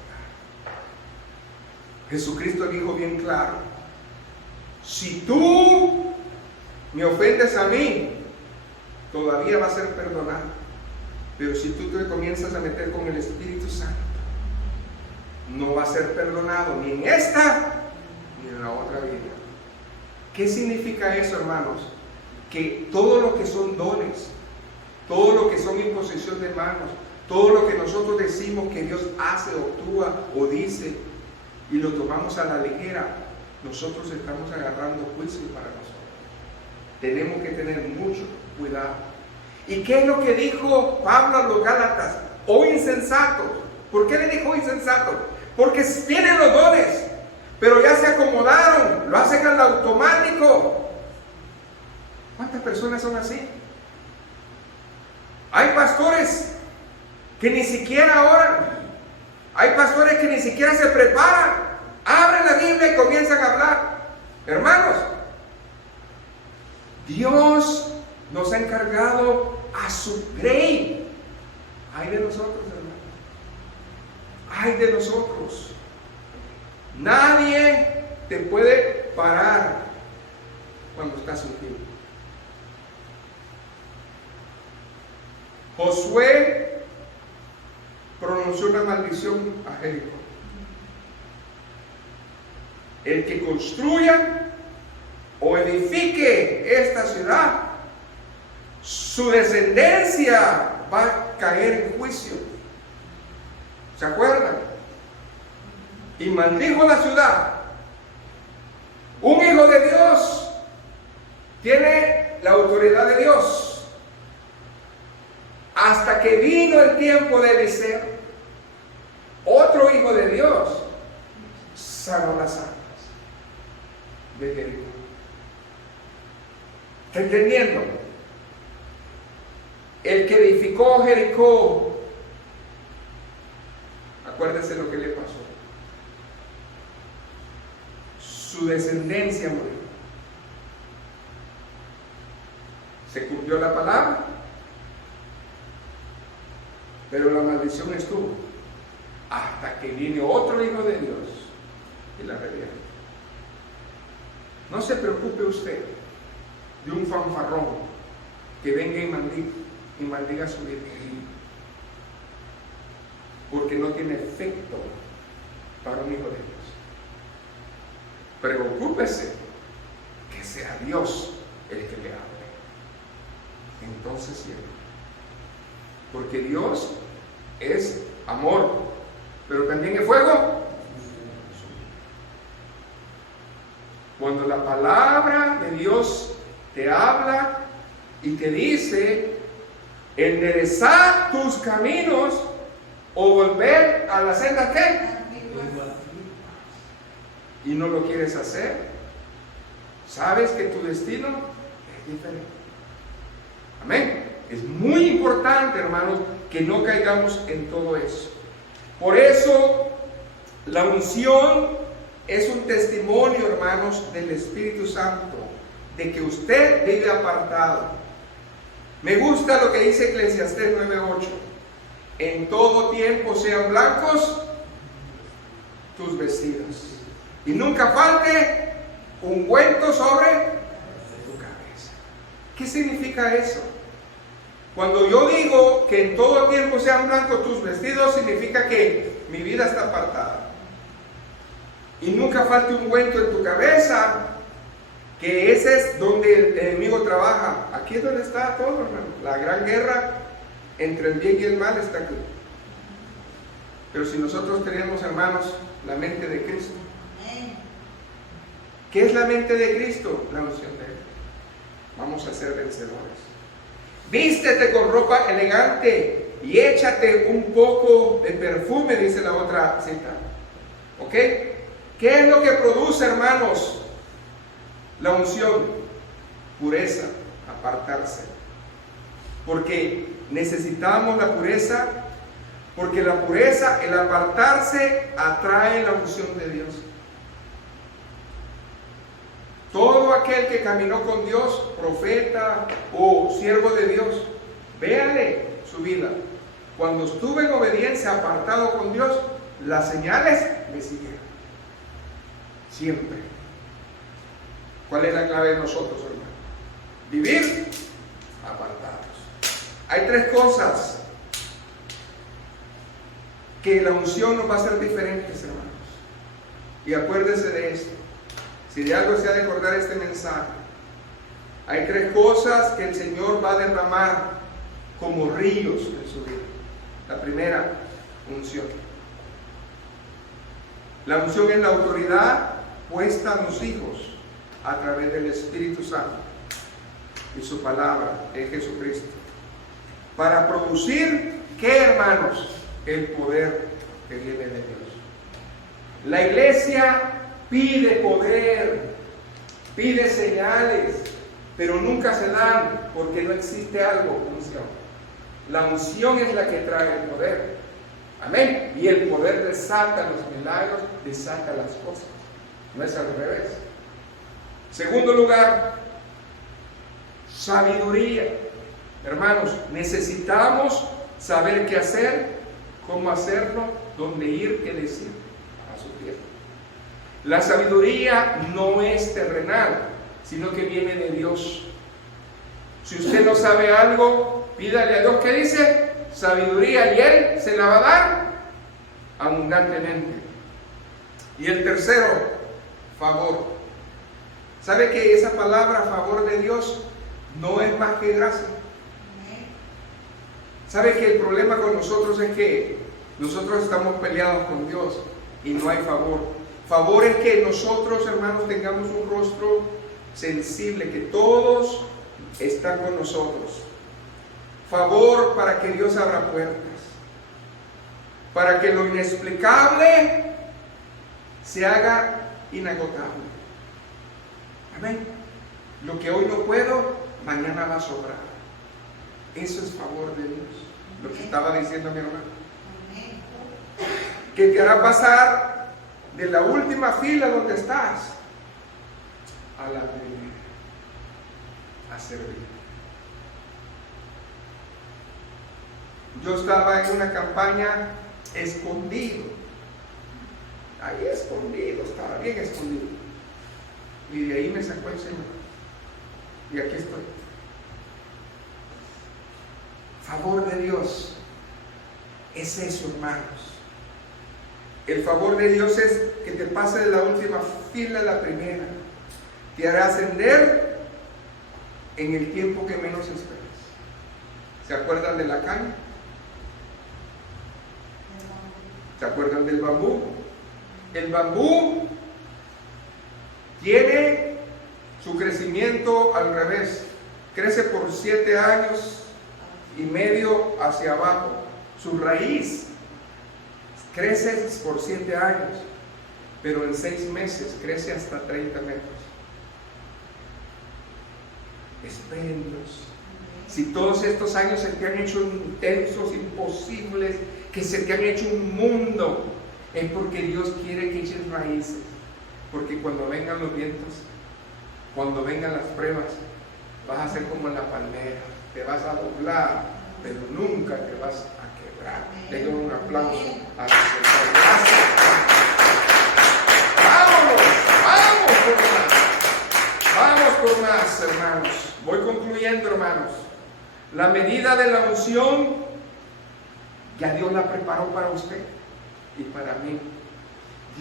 Jesucristo dijo bien claro: si tú me ofendes a mí, todavía va a ser perdonado, pero si tú te comienzas a meter con el Espíritu Santo, no va a ser perdonado ni en esta ni en la otra vida. ¿Qué significa eso, hermanos? Que todo lo que son dones, todo lo que son imposición de manos, todo lo que nosotros decimos que Dios hace o actúa o dice y lo tomamos a la ligera, nosotros estamos agarrando juicio para nosotros. Tenemos que tener mucho cuidado. ¿Y qué es lo que dijo Pablo a los Gálatas? Oh insensatos. ¿Por qué le dijo insensatos? Porque tienen los dones, pero ya se acomodaron, lo hacen al automático. ¿Cuántas personas son así? Hay pastores que ni siquiera oran, hay pastores que ni siquiera se preparan, abren la Biblia y comienzan a hablar. Hermanos, Dios nos ha encargado a su grey. Ay de nosotros, hermanos, ay de nosotros. Nadie te puede parar cuando estás ungido. Josué pronunció una maldición a Jericó: el que construya o edifique esta ciudad, su descendencia va a caer en juicio. ¿Se acuerdan? Y maldijo la ciudad. Un hijo de Dios tiene la autoridad de Dios. Hasta que vino el tiempo de Eliseo, otro hijo de Dios sanó las almas de Jericó. ¿Está entendiendo? El que edificó Jericó, acuérdese lo que le pasó. Su descendencia murió. Se cumplió la palabra, pero la maldición estuvo hasta que vino otro hijo de Dios y la revierte. No se preocupe usted de un fanfarrón que venga y maldiga su vida, porque no tiene efecto para un hijo de Dios. Preocúpese que sea Dios el que le hable. Entonces sí, porque Dios es amor, pero también es fuego. Cuando la palabra de Dios te habla y te dice enderezar tus caminos o volver a la senda ¿qué? Y no lo quieres hacer, sabes que tu destino es diferente. Amén. Es muy importante, hermanos, que no caigamos en todo eso. Por eso la unción es un testimonio, hermanos, del Espíritu Santo, de que usted vive apartado. Me gusta lo que dice Eclesiastés 9:8. En todo tiempo sean blancos tus vestidos, y nunca falte ungüento sobre tu cabeza. ¿Qué significa eso? Cuando yo digo que en todo tiempo sean blancos tus vestidos, significa que mi vida está apartada. Y nunca falte ungüento en tu cabeza, que ese es donde el enemigo trabaja. Aquí es donde está todo, hermano. La gran guerra entre el bien y el mal está aquí. Pero si nosotros tenemos, hermanos, la mente de Cristo, ¿qué es la mente de Cristo? La unción de Él. Vamos a ser vencedores. Vístete con ropa elegante y échate un poco de perfume, dice la otra cita. ¿Ok? ¿Qué es lo que produce, hermanos, la unción? Pureza, apartarse. Porque necesitamos la pureza, porque la pureza, el apartarse, atrae la unción de Dios. Todo aquel que caminó con Dios, profeta o siervo de Dios, véale su vida. Cuando estuvo en obediencia, apartado con Dios, las señales le siguieron. Siempre. ¿Cuál es la clave de nosotros, hermano? Vivir apartados. Hay tres cosas que la unción nos va a hacer diferentes, hermanos. Y acuérdense de esto. Si de algo se ha de acordar este mensaje, hay tres cosas que el Señor va a derramar como ríos en su vida. La primera, unción. La unción es la autoridad puesta a los hijos a través del Espíritu Santo y su palabra es Jesucristo. Para producir, ¿qué, hermanos? El poder que viene de Dios. La iglesia pide poder, pide señales, pero nunca se dan porque no existe algo, unción. La unción es la que trae el poder. Amén. Y el poder desata los milagros, desata las cosas. No es al revés. Segundo lugar, sabiduría. Hermanos, necesitamos saber qué hacer, cómo hacerlo, dónde ir, qué decir a su tiempo. La sabiduría no es terrenal, sino que viene de Dios. Si usted no sabe algo, pídale a Dios, ¿qué dice? Sabiduría, y Él se la va a dar abundantemente. Y el tercero, favor. ¿Sabe que esa palabra favor de Dios no es más que gracia? ¿Sabe que el problema con nosotros es que nosotros estamos peleados con Dios y no hay favor? Favor es que nosotros, hermanos, tengamos un rostro sensible, que todos están con nosotros. Favor para que Dios abra puertas, para que lo inexplicable se haga inagotable. Amén. Lo que hoy no puedo, mañana va a sobrar. Eso es favor de Dios. Lo que estaba diciendo mi hermano. Que te hará pasar de la última fila donde estás a la primera, a servir. Yo estaba en una campaña escondido, ahí escondido, estaba bien escondido, y de ahí me sacó el Señor y aquí estoy. Favor de Dios es eso, hermanos. El favor de Dios es que te pase de la última fila a la primera, te hará ascender en el tiempo que menos esperas. ¿Se acuerdan de la caña? ¿Se acuerdan del bambú? El bambú tiene su crecimiento al revés. Crece por 7 años y medio hacia abajo. Su raíz crece por 7 años, pero en 6 meses crece hasta 30 metros. Esperen Dios. Si todos estos años se te han hecho intensos, imposibles, que se te han hecho un mundo, es porque Dios quiere que eches raíces. Porque cuando vengan los vientos, cuando vengan las pruebas, vas a ser como la palmera, te vas a doblar, pero nunca te vas a quebrar. Denle un aplauso a Señor. Vamos por más, hermanos. Voy concluyendo, hermanos. La medida de la unción, ya Dios la preparó para usted y para mí.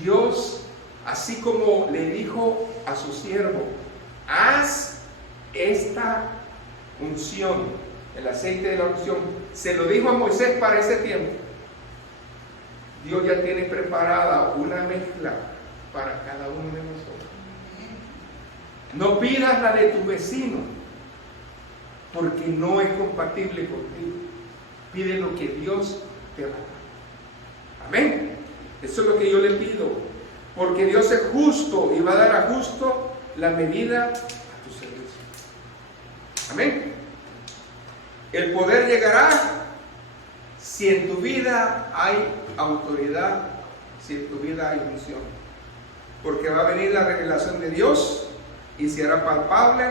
Dios, así como le dijo a su siervo, haz esta unción, el aceite de la unción, se lo dijo a Moisés para ese tiempo. Dios ya tiene preparada una mezcla para cada uno de nosotros. No pidas la de tu vecino, porque no es compatible contigo. Pide lo que Dios te va a dar. Amén. Eso es lo que yo le pido, porque Dios es justo y va a dar a justo la medida a tu servicio. Amén. El poder llegará si en tu vida hay autoridad, si en tu vida hay unción, porque va a venir la revelación de Dios y se hará palpable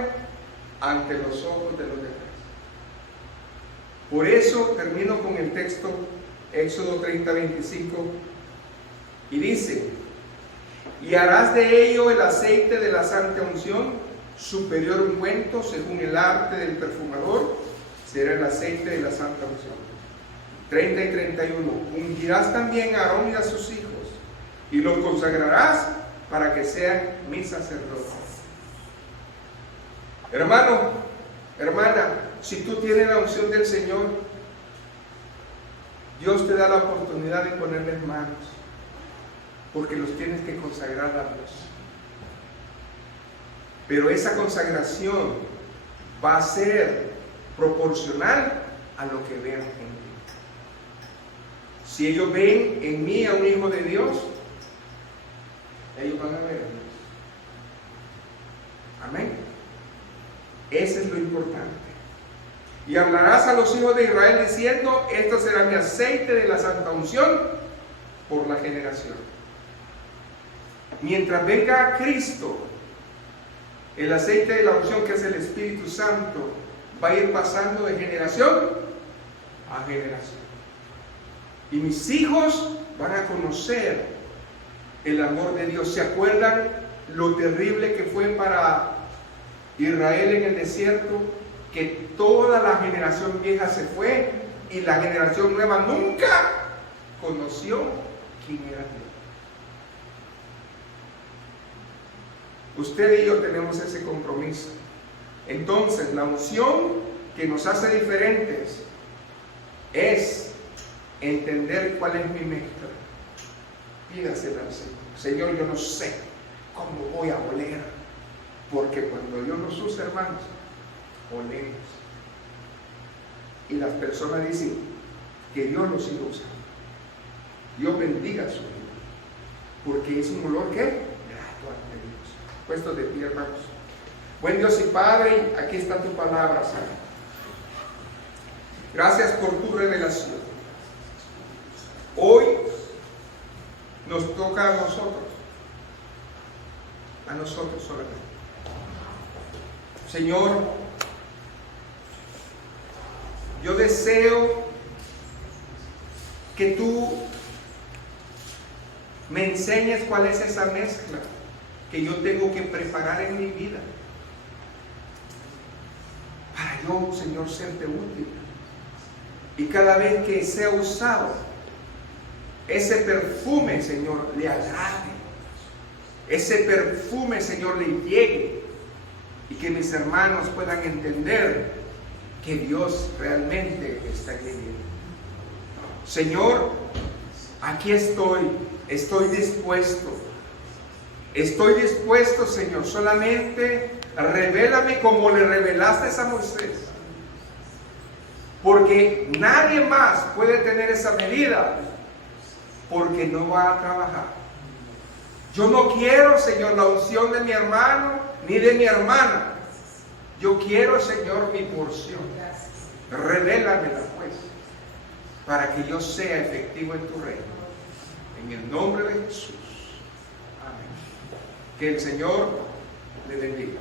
ante los ojos de los demás. Por eso termino con el texto Éxodo 30:25 y dice: y harás de ello el aceite de la santa unción, superior ungüento según el arte del perfumador, será el aceite de la santa unción. 30 y 31. Ungirás también a Aarón y a sus hijos y los consagrarás para que sean mis sacerdotes. Hermano, hermana, si tú tienes la unción del Señor, Dios te da la oportunidad de ponerles manos, porque los tienes que consagrar a Dios. Pero esa consagración va a ser proporcional a lo que vean en ti. Si ellos ven en mí a un hijo de Dios, ellos van a ver a Dios. Amén. Eso es lo importante. Y hablarás a los hijos de Israel diciendo: esto será mi aceite de la santa unción por la generación. Mientras venga Cristo, el aceite de la unción, que es el Espíritu Santo, va a ir pasando de generación a generación. Y mis hijos van a conocer el amor de Dios. ¿Se acuerdan lo terrible que fue para Israel en el desierto? Que toda la generación vieja se fue y la generación nueva nunca conoció quién era Dios. Usted y yo tenemos ese compromiso. Entonces, la unción que nos hace diferentes es entender cuál es mi mezcla. Pídasela al Señor. Señor, yo no sé cómo voy a oler, porque cuando Dios nos usa, hermanos, olemos. Y las personas dicen que Dios los siga usando. Dios bendiga su vida, porque es un olor que grato ante Dios. Puestos de pie, hermanos. Buen Dios y Padre, aquí está tu palabra, Señor. Gracias por tu revelación. Hoy nos toca a nosotros solamente. Señor, yo deseo que tú me enseñes cuál es esa mezcla que yo tengo que preparar en mi vida para yo, Señor, serte útil. Y cada vez que sea usado, ese perfume, Señor, le agrade. Ese perfume, Señor, le llegue. Y que mis hermanos puedan entender que Dios realmente está en mi vida. Señor, aquí estoy dispuesto. Estoy dispuesto, Señor, solamente revélame como le revelaste a Moisés. Porque nadie más puede tener esa medida, porque no va a trabajar. Yo no quiero, Señor, la unción de mi hermano ni de mi hermana. Yo quiero, Señor, mi porción. Revélamela, pues, para que yo sea efectivo en tu reino. En el nombre de Jesús. Amén. Que el Señor le bendiga.